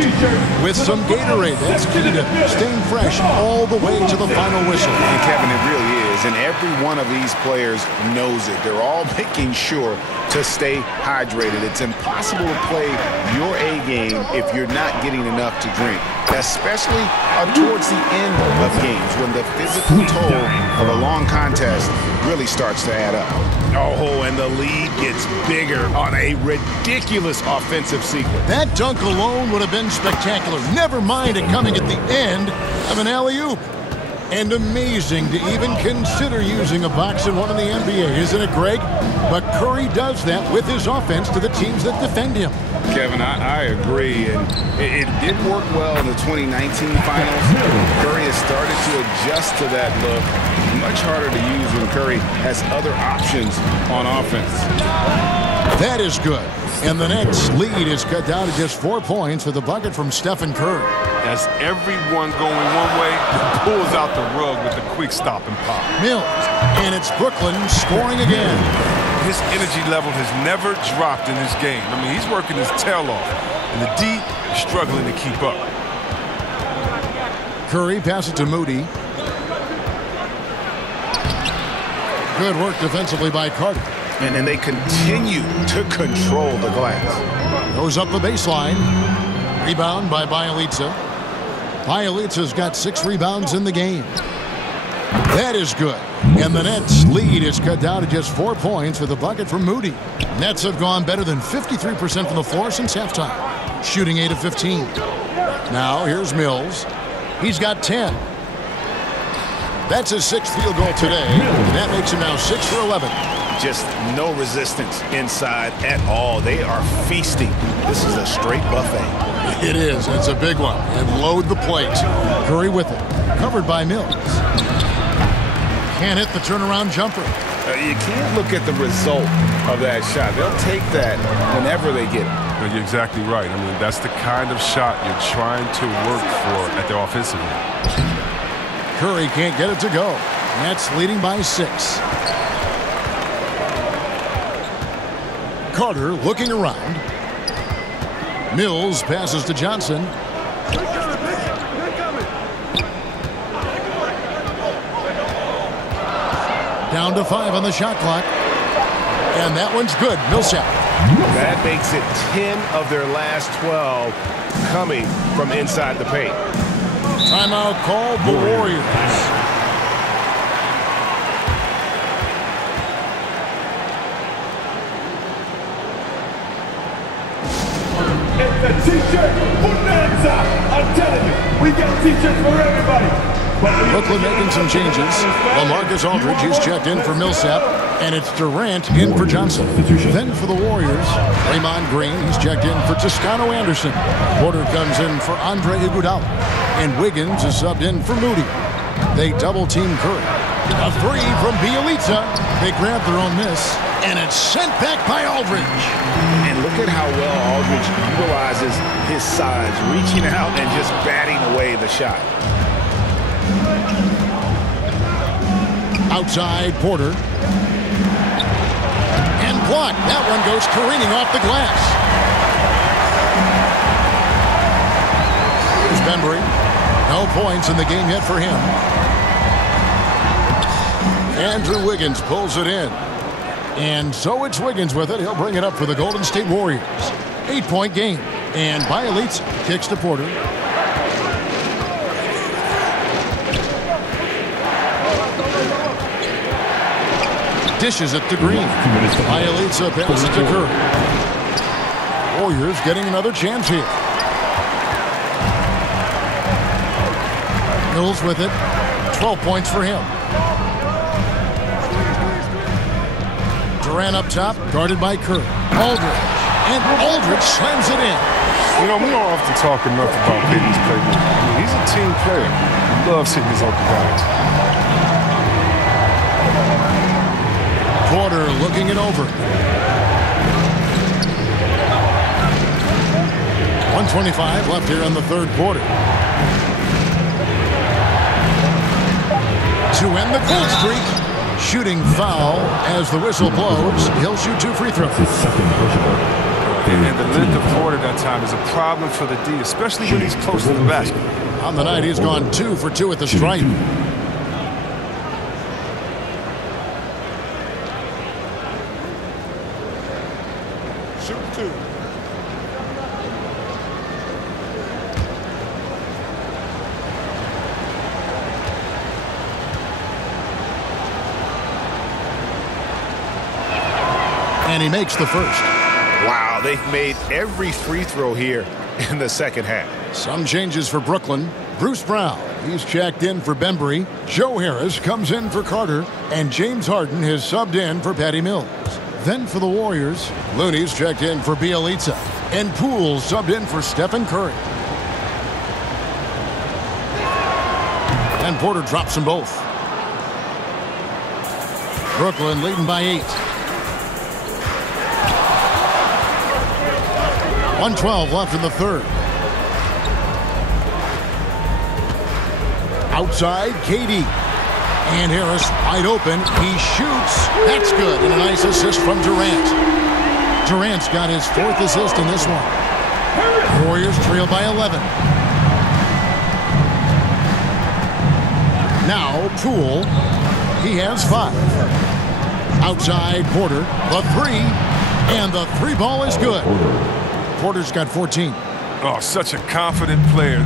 with some Gatorade. That's key to staying fresh all the way to the final whistle. And Kevin, it really is. And every one of these players knows it. They're all making sure to stay hydrated. It's impossible to play your A game if you're not getting enough to drink, especially towards the end of games when the physical toll of a long contest really starts to add up. Oh, and the lead gets bigger on a ridiculous offensive sequence. That dunk alone would have been spectacular. Never mind it coming at the end of an alley-oop. And amazing to even consider using a boxing one in the NBA, isn't it, Greg? But Curry does that with his offense to the teams that defend him. Kevin, I agree. And it did work well in the 2019 finals. Curry has started to adjust to that look. Much harder to use when Curry has other options on offense. That is good. And the Nets' lead is cut down to just 4 points with a bucket from Stephen Curry. As everyone going one way, he pulls out the rug with a quick stop and pop. Mills, and it's Brooklyn scoring again. His energy level has never dropped in this game. I mean, he's working his tail off, and the D is struggling to keep up. Curry passes to Moody. Good work defensively by Carter. And then they continue to control the glass. Goes up the baseline. Rebound by Bielitsa. Bielitsa's got 6 rebounds in the game. That is good. And the Nets' lead is cut down to just 4 points with a bucket from Moody. Nets have gone better than 53% from the floor since halftime, shooting 8 of 15. Now here's Mills. He's got 10. That's his 6th field goal today, and that makes him now 6 for 11. Just no resistance inside at all. They are feasting. This is a straight buffet. It is. It's a big one. And load the plate. Curry with it. Covered by Mills. Can't hit the turnaround jumper. You can't look at the result of that shot. They'll take that whenever they get it. You're exactly right. I mean, that's the kind of shot you're trying to work for at the offensive end. Curry can't get it to go. Nets leading by 6. Carter looking around. Mills passes to Johnson. Down to 5 on the shot clock. And that one's good. Millsap. That makes it 10 of their last 12 coming from inside the paint. Timeout called the Warriors. It's a t-shirt bonanza. I'm telling you, we got t-shirts for everybody. Brooklyn making some changes. LaMarcus Aldridge, he's checked in for Millsap. And it's Durant in for Johnson. Then for the Warriors, Draymond Green, he's checked in for Toscano Anderson. Porter comes in for Andre Iguodala. And Wiggins is subbed in for Moody. They double-team Curry. A 3 from Bielitsa. They grab their own miss. And it's sent back by Aldridge. And look at how well Aldridge utilizes his size, reaching out and just batting away the shot. Outside, Porter. And blocked. That one goes careening off the glass. Here's Bembry. No points in the game yet for him. Andrew Wiggins pulls it in. And so it's Wiggins with it. He'll bring it up for the Golden State Warriors. 8-point game. And Bielitsa kicks to Porter. Dishes it to Green. Bielitsa passes to Curry. Warriors getting another chance here. Mills with it. 12 points for him. Durant up top, guarded by Curry. Aldridge. And Aldridge slams it in. You know, we don't often talk enough about Peyton's playbook. I mean, he's a team player. He loves hitting his open guys. Porter looking it over. 1:25 left here in the third quarter. To end the cold streak, shooting foul as the whistle blows. He'll shoot 2 free throws. And the length of quarter that time is a problem for the D, especially when he's close to the basket. On the night, he's gone 2 for 2 at the stripe. Shoot 2. And he makes the first. Wow, they've made every free throw here in the second half. Some changes for Brooklyn. Bruce Brown, he's checked in for Bembry. Joe Harris comes in for Carter. And James Harden has subbed in for Patty Mills. Then for the Warriors, Looney's checked in for Bielitsa. And Poole subbed in for Stephen Curry. And Porter drops them both. Brooklyn leading by 8. 1:12 left in the third. Outside, KD. And Harris wide open. He shoots. That's good. And a nice assist from Durant. Durant's got his 4th assist in this one. Warriors trail by 11. Now, Poole. He has 5. Outside, Porter. The 3. And the 3 ball is good. Porter's got 14. Oh, such a confident player.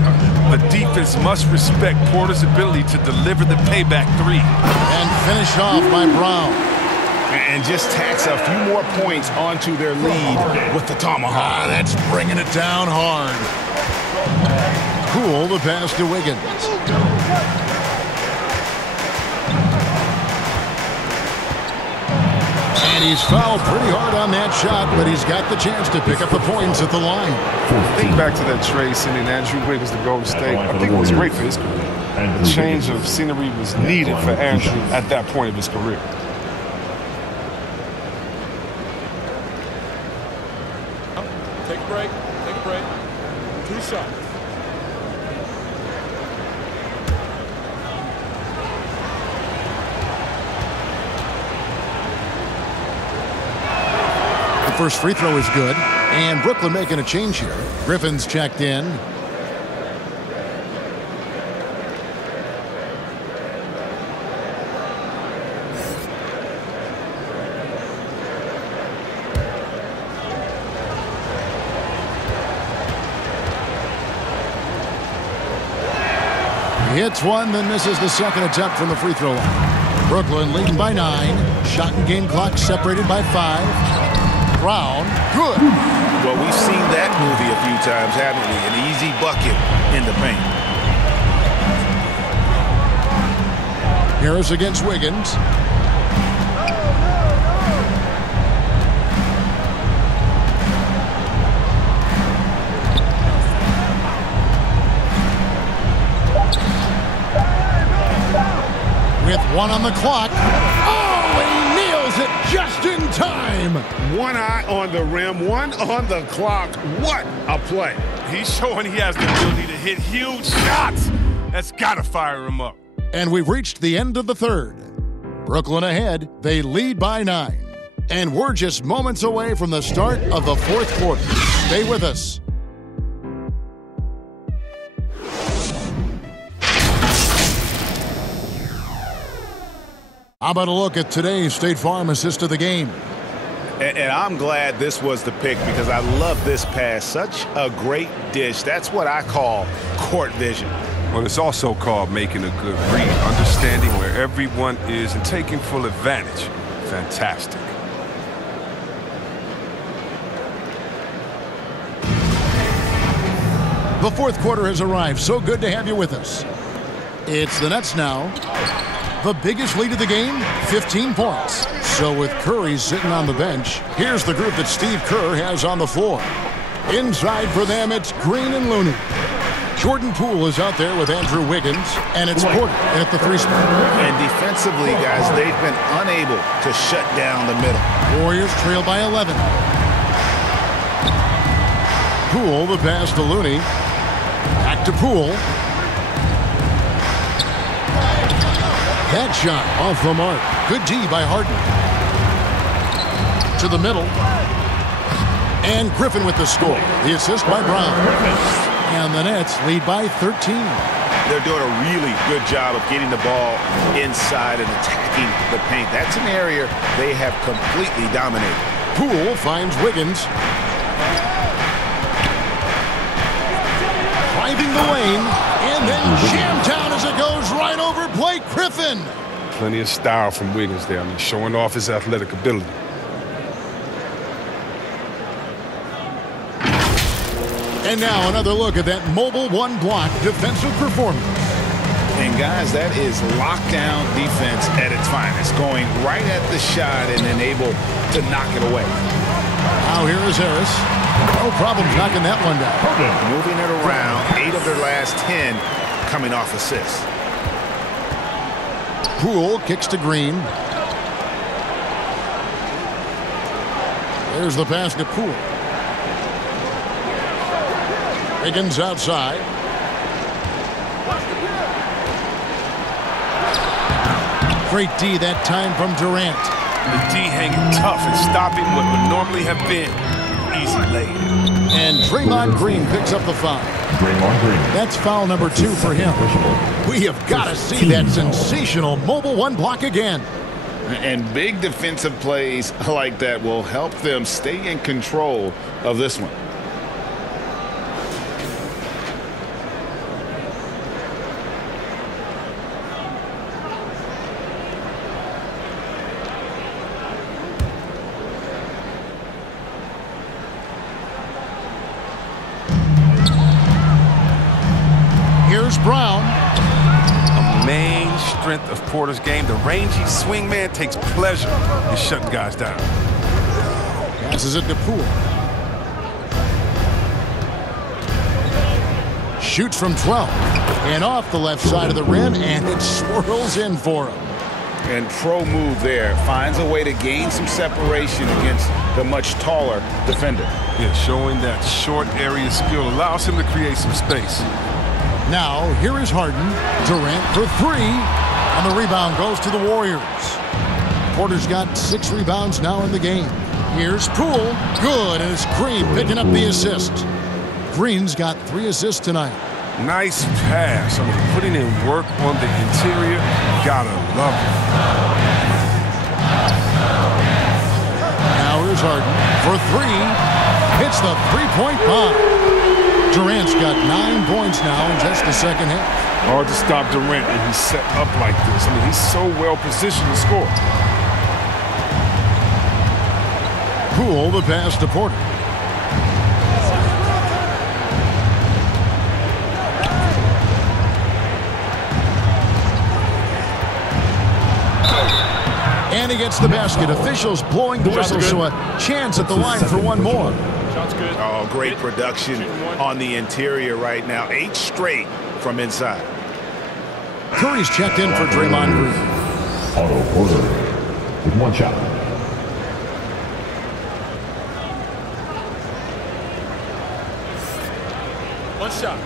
The defense must respect Porter's ability to deliver the payback three. And finished off by Brown. And just tacks a few more points onto their lead with the tomahawk. That's bringing it down hard. Poole the pass to Wiggins. And he's fouled pretty hard on that shot, but he's got the chance to pick up the points at the line. Think back to that trade sending Andrew Wiggins to Golden State. I think it was great for his career. A change of scenery was needed for Andrew at that point of his career. Take a break. Take a break. 2 shots. First free throw is good, and Brooklyn making a change here. Griffin's checked in. He hits one, then misses the second attempt from the free throw line. Brooklyn leading by 9. Shot and game clock separated by 5. Brown, good. Well, we've seen that movie a few times, haven't we? An easy bucket in the paint. Harris against Wiggins. With 1 on the clock. It just in time. 1 eye on the rim, 1 on the clock. What a play. He's showing he has the ability to hit huge shots. That's got to fire him up. And we've reached the end of the third. Brooklyn ahead. They lead by 9. And we're just moments away from the start of the fourth quarter. Stay with us. How about a look at today's State Farm assist of the game? And I'm glad this was the pick because I love this pass. Such a great dish. That's what I call court vision. Well, it's also called making a good read, understanding where everyone is and taking full advantage. Fantastic. The fourth quarter has arrived. So good to have you with us. It's the Nets now. The biggest lead of the game, 15 points. So with Curry sitting on the bench, here's the group that Steve Kerr has on the floor. Inside for them, it's Green and Looney. Jordan Poole is out there with Andrew Wiggins, and it's Porter at the 3 spot. And defensively, guys, they've been unable to shut down the middle. Warriors trail by 11. Poole, the pass to Looney. Back to Poole. That shot off the mark. Good D by Harden. To the middle. And Griffin with the score. The assist by Brown. And the Nets lead by 13. They're doing a really good job of getting the ball inside and attacking the paint. That's an area they have completely dominated. Poole finds Wiggins. Driving the lane. And then jammed down as it goes right over Blake Griffin. Plenty of style from Wiggins there. I mean, showing off his athletic ability. And now another look at that mobile one-block defensive performance. And guys, that is lockdown defense at its finest, going right at the shot and then able to knock it away. Now here is Harris. No problems knocking that one down. Moving it around, 8 of their last 10 coming off assists. Poole kicks to Green. There's the pass to Poole. Wiggins outside. Great D that time from Durant. The D hanging tough and stopping what would normally have been easy lay. And Draymond Green picks up the foul. Draymond Green. That's foul number 2 for him. We have got to see that sensational mobile one block again. And big defensive plays like that will help them stay in control of this one. Here's Brown. A main strength of Porter's game, the rangy swing man takes pleasure in shutting guys down. Passes it to Poole. Shoots from 12. And off the left side of the rim, and it swirls in for him. And pro move there. Finds a way to gain some separation against the much taller defender. Yeah, showing that short area skill allows him to create some space. Now, here is Harden. Durant for 3. And the rebound goes to the Warriors. Porter's got 6 rebounds now in the game. Here's Poole. Good, and it's Green picking up the assist. Green's got 3 assists tonight. Nice pass. I mean, putting in work on the interior. Gotta love it. Now here's Harden for 3. Hits the three-point bomb. Durant's got 9 points now in just the second half. Hard to stop Durant when he's set up like this. I mean, he's so well positioned to score. Poole the pass to Porter. And he gets the basket. Officials blowing the whistle, so a chance at the line for one more. Shot's good. Oh, great production on the interior right now. 8 straight from inside. Curry's checked in for Draymond Green. Otto Porter with 1 shot. One shot.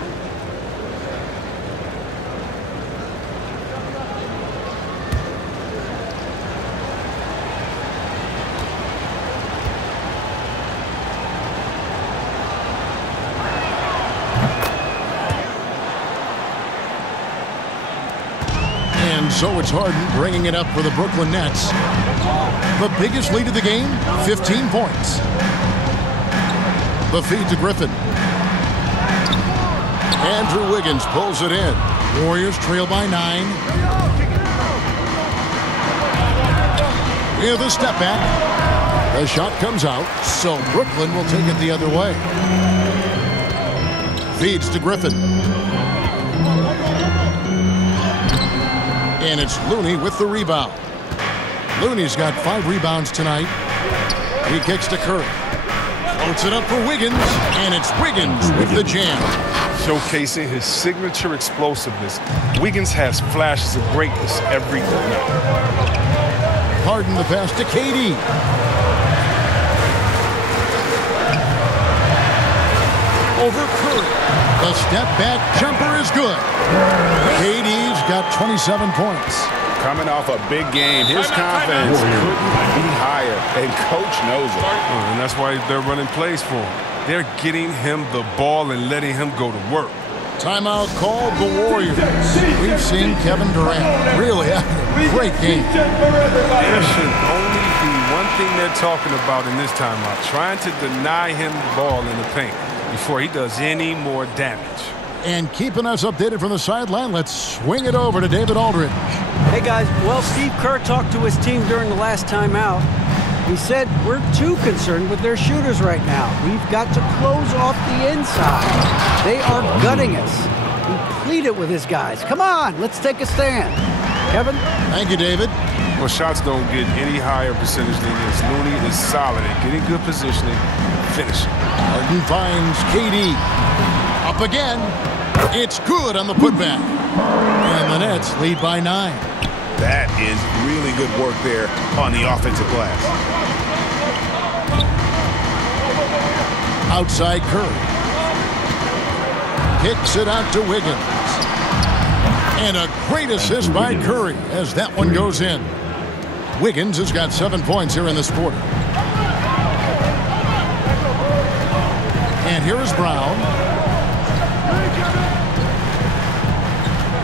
So it's Harden bringing it up for the Brooklyn Nets. The biggest lead of the game, 15 points. The feed to Griffin. Andrew Wiggins pulls it in. Warriors trail by 9. With a step back. The shot comes out, so Brooklyn will take it the other way. Feeds to Griffin. And it's Looney with the rebound. Looney's got 5 rebounds tonight. He kicks to Curry. Floats it up for Wiggins, and it's Wiggins with the jam. Showcasing his signature explosiveness. Wiggins has flashes of greatness every night. Harden the pass to KD. Over Curry. The step back jumper is good. KD's got 27 points. Coming off a big game, his confidence couldn't be higher, and coach knows it. Oh, and that's why they're running plays for him. They're getting him the ball and letting him go to work. Timeout called the Warriors. We've seen Kevin Durant really having a great game. There should only be one thing they're talking about in this timeout, trying to deny him the ball in the paint before he does any more damage. And keeping us updated from the sideline, let's swing it over to David Aldridge. Hey, guys. Well, Steve Kerr talked to his team during the last timeout. He said, we're too concerned with their shooters right now. We've got to close off the inside. They are gutting us. He pleaded with his guys. Come on, let's take a stand. Kevin? Thank you, David. Well, shots don't get any higher percentage than this. Looney is solid at getting good positioning, finishing. Harden finds KD. Up again. It's good on the putback. And the Nets lead by 9. That is really good work there on the offensive glass. Outside Curry. Kicks it out to Wiggins. And a great assist by Curry as that one goes in. Wiggins has got 7 points here in this quarter. And here is Brown.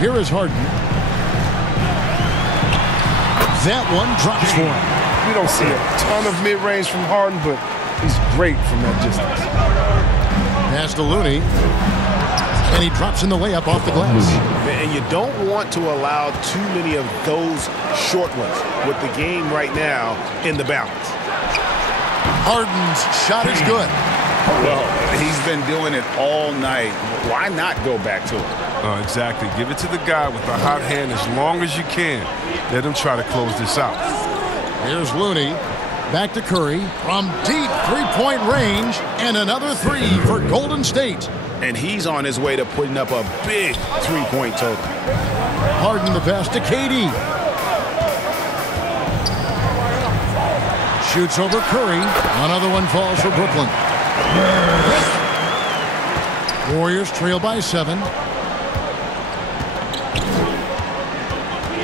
Here is Harden. That one drops for him. We don't see a ton of mid-range from Harden, but he's great from that distance. Pass to Looney. And he drops in the layup off the glass. And you don't want to allow too many of those short ones with the game right now in the balance. Harden's shot is good. Well, he's been doing it all night. Why not go back to it? Exactly. Give it to the guy with the hot hand as long as you can. Let him try to close this out. Here's Looney. Back to Curry from deep three-point range, and another three for Golden State. And he's on his way to putting up a big three-point total. Harden the pass to KD. Shoots over Curry. Another one falls for Brooklyn. Warriors trail by 7.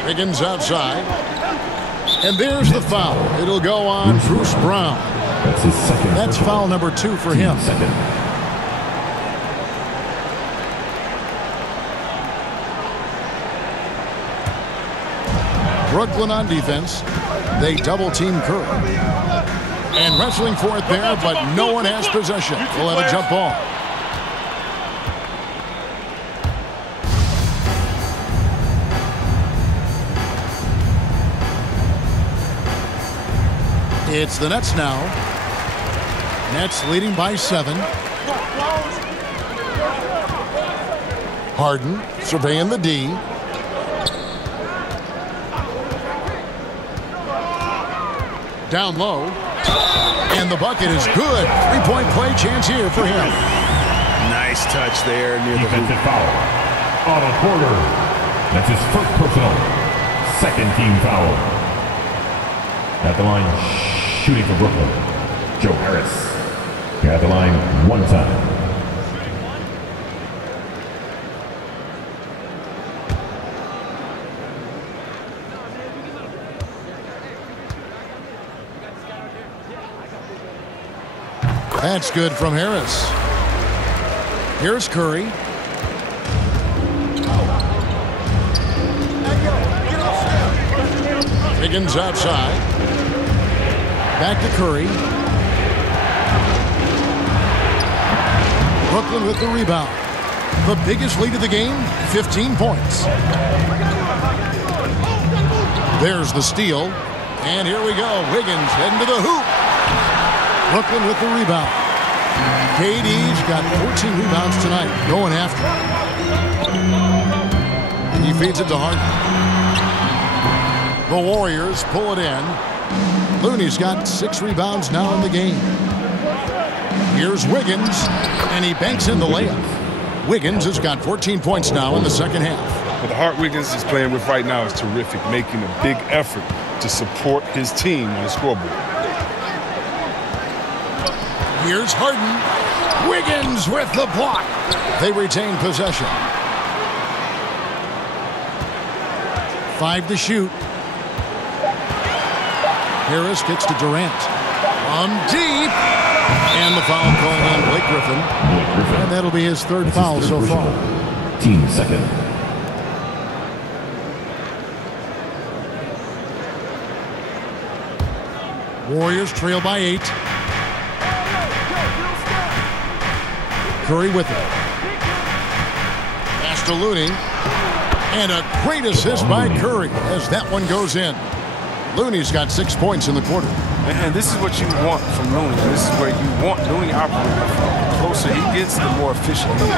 Wiggins outside. And there's the foul. It'll go on Bruce Brown. That's his second. That's foul number 2 for him. Second. Brooklyn on defense. They double-team Curry. And wrestling for it there, but no one has possession. We'll have a jump ball. It's the Nets now. Nets leading by 7. Harden surveying the D. Down low. And the bucket is good. Three-point play chance here for him. Nice touch there near the hoop. Defensive foul. Otto Porter. That's his first personal. Second team foul. At the line, shooting for Brooklyn, Joe Harris. At the line one time. That's good from Harris. Here's Curry. Wiggins outside. Back to Curry. Brooklyn with the rebound. The biggest lead of the game, 15 points. There's the steal. And here we go. Wiggins heading to the hoop. Brooklyn with the rebound. KD's got 14 rebounds tonight. Going after it. He feeds it to Harden. The Warriors pull it in. Looney's got 6 rebounds now in the game. Here's Wiggins, and he banks in the layup. Wiggins has got 14 points now in the second half. But the heart Wiggins is playing with right now is terrific, making a big effort to support his team on the scoreboard. Here's Harden. Wiggins with the block. They retain possession. 5 to shoot. Harris kicks to Durant. From deep. And the foul call on Blake Griffin. And that'll be his third foul so far. Team second. Warriors trail by 8. Curry with it. Pass to Looney. And a great assist by Curry as that one goes in. Looney's got 6 points in the quarter. And this is what you want from Looney. This is where you want Looney operating. The closer he gets, the more efficient he is.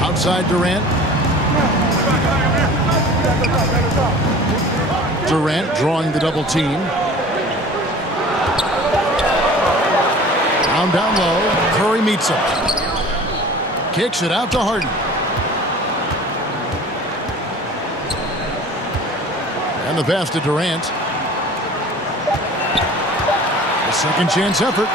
Outside Durant. Durant drawing the double team. Down low. Curry meets him. Kicks it out to Harden. And the pass to Durant. The second chance effort.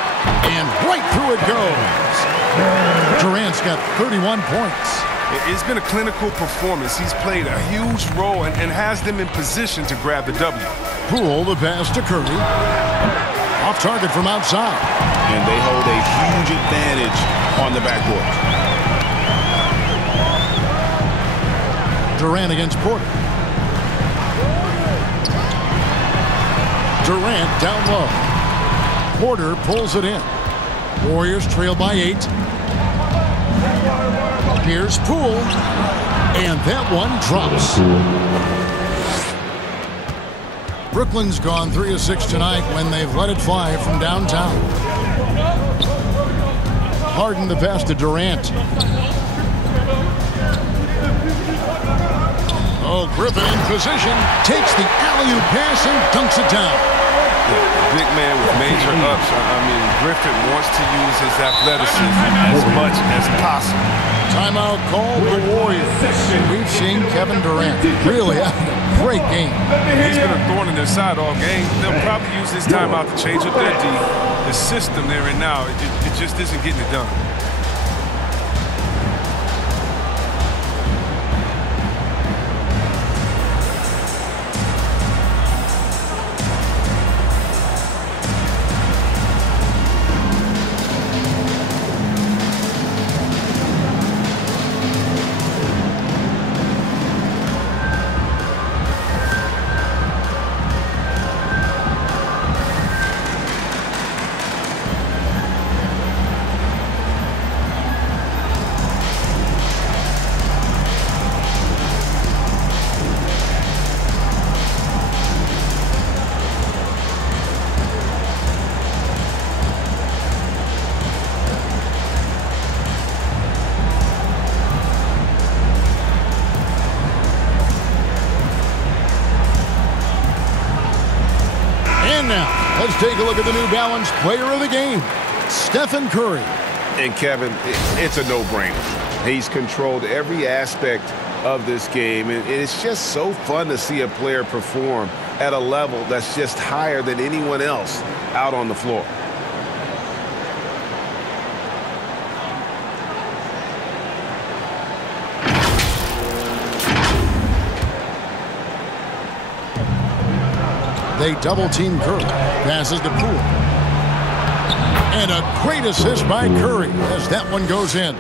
And right through it goes. Durant's got 31 points. It's been a clinical performance. He's played a huge role and has them in position to grab the W. Poole the pass to Curry. Off target from outside. And they hold a huge advantage on the backboard. Durant against Porter. Durant down low. Porter pulls it in. Warriors trail by 8. Here's Poole. And that one drops. Brooklyn's gone 3 of 6 tonight when they've let it fly from downtown. Harden the pass to Durant. Oh, Griffin in position, takes the alley-oop pass and dunks it down. Big man with major ups. I mean, Griffin wants to use his athleticism as much as possible. Timeout called the Warriors. We've seen Kevin Durant really have a great game. He's been a thorn in their side all game. They'll probably use this timeout to change up their D. The system they're in now, it just isn't getting it done. Now, let's take a look at the New Balance player of the game, Stephen Curry. And Kevin, it's a no-brainer. He's controlled every aspect of this game, and it's just so fun to see a player perform at a level that's just higher than anyone else out on the floor. They double-team Curry. Passes to Poole. And a great assist by Curry as that one goes in.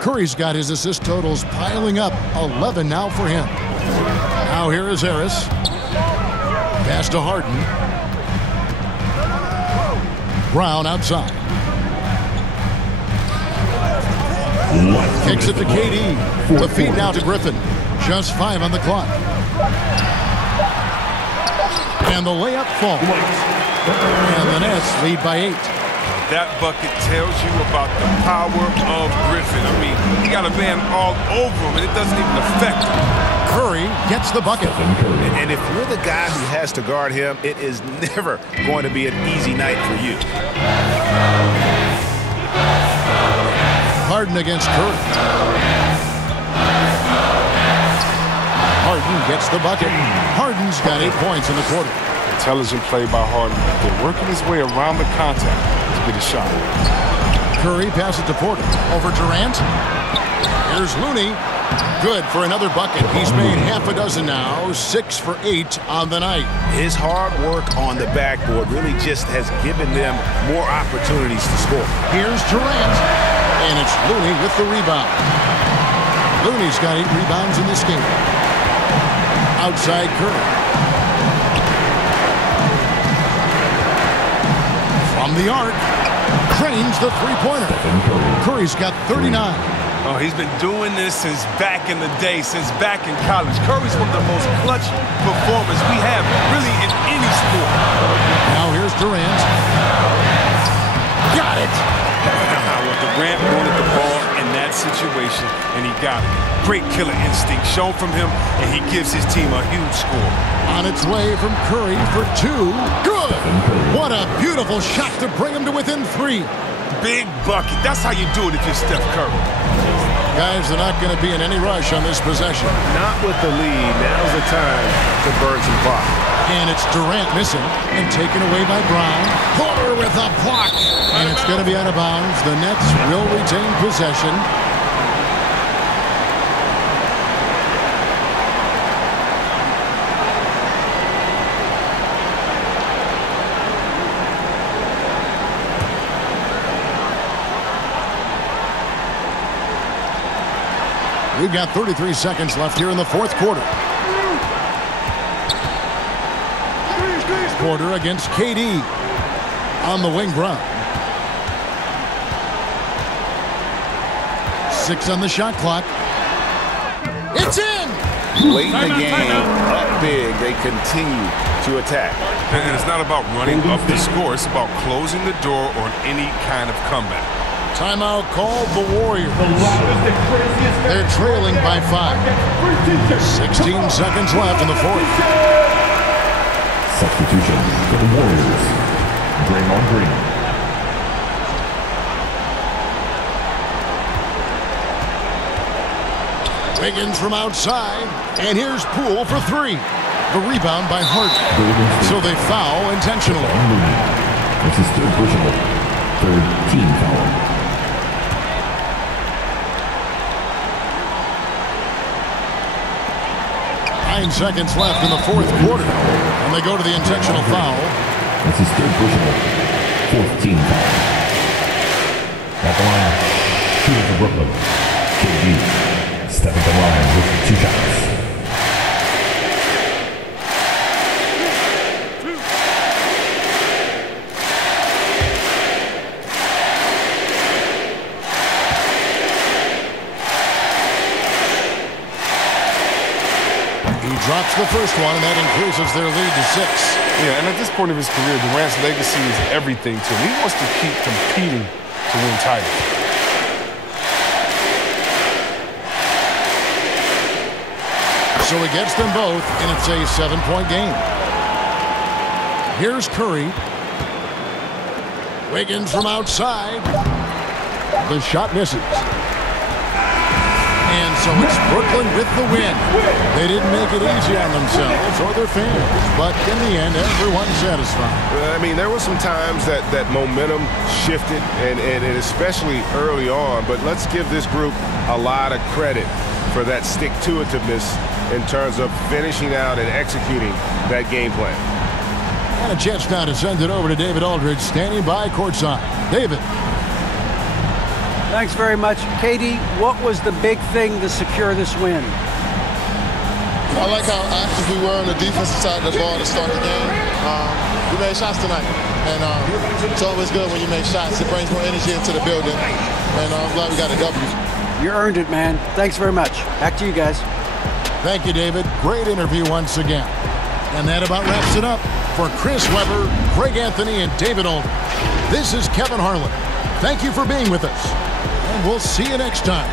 Curry's got his assist totals piling up. 11 now for him. Now here is Harris. Pass to Harden. Brown outside. Kicks it to KD. The feed now to Griffin. Just 5 on the clock. And the layup falls. And the Nets lead by 8. That bucket tells you about the power of Griffin. I mean, he got a man all over him, and it doesn't even affect him. Curry gets the bucket. And if you're the guy who has to guard him, it is never going to be an easy night for you. Harden against Curry. Harden gets the bucket. Harden's got 8 points in the quarter. Intelligent play by Harden. They're working his way around the contact to get a shot. Curry passes to Porter. Over Durant. Here's Looney. Good for another bucket. He's made half a dozen now. 6 for 8 on the night. His hard work on the backboard really just has given them more opportunities to score. Here's Durant. And it's Looney with the rebound. Looney's got 8 rebounds in this game. Outside Curry. From the arc. Cranes the three-pointer. Curry's got 39. Oh, he's been doing this since back in the day, since back in college. Curry's one of the most clutch performers we have really in any sport. Now here's Durant. Got it. Durant wanted the ball in that situation, and he got it. Great killer instinct shown from him, and he gives his team a huge score. On its way from Curry for 2. Good! What a beautiful shot to bring him to within 3. Big bucket. That's how you do it if you're Steph Curry. Guys, they're not going to be in any rush on this possession. Not with the lead. Now's the time to burn some clock. And it's Durant missing and taken away by Brown. Porter with a block. And it's going to be out of bounds. The Nets will retain possession. We've got 33 seconds left here in the fourth quarter. Porter against KD on the wing. Brown. 6 on the shot clock. It's in! Late in the game, up big, they continue to attack. And it's not about running up the score. It's about closing the door on any kind of comeback. Timeout called the Warriors. They're trailing by 5. 16 seconds left in the fourth. Substitution for the Warriors. Green on green. Wiggins from outside. And here's Poole for 3. The rebound by Harden. So they foul intentionally. This is still pushable. Third team foul. 9 seconds left in the fourth quarter. And they go to the intentional foul. This is still pushable. Fourth team foul. At the line, shooting for Brooklyn. KD stepping to the line with 2 shots. Drops the first one, and that increases their lead to 6. Yeah, and at this point of his career, Durant's legacy is everything to him. He wants to keep competing to win titles. So he gets them both, and it's a 7-point game. Here's Curry. Wiggins from outside. The shot misses. And so it's Brooklyn with the win. They didn't make it easy on themselves or their fans, but in the end, everyone's satisfied. I mean, there were some times that momentum shifted, and especially early on, but let's give this group a lot of credit for that stick-to-itiveness in terms of finishing out and executing that game plan. And a chance now to send it over to David Aldridge, standing by courtside. David. Thanks very much. Katie, what was the big thing to secure this win? I like how active we were on the defensive side of the ball to start the game. We made shots tonight, and it's always good when you make shots. It brings more energy into the building, and I'm glad we got a W. You earned it, man. Thanks very much. Back to you guys. Thank you, David. Great interview once again. And that about wraps it up. For Chris Webber, Greg Anthony, and David Aldridge, this is Kevin Harlan. Thank you for being with us. And we'll see you next time.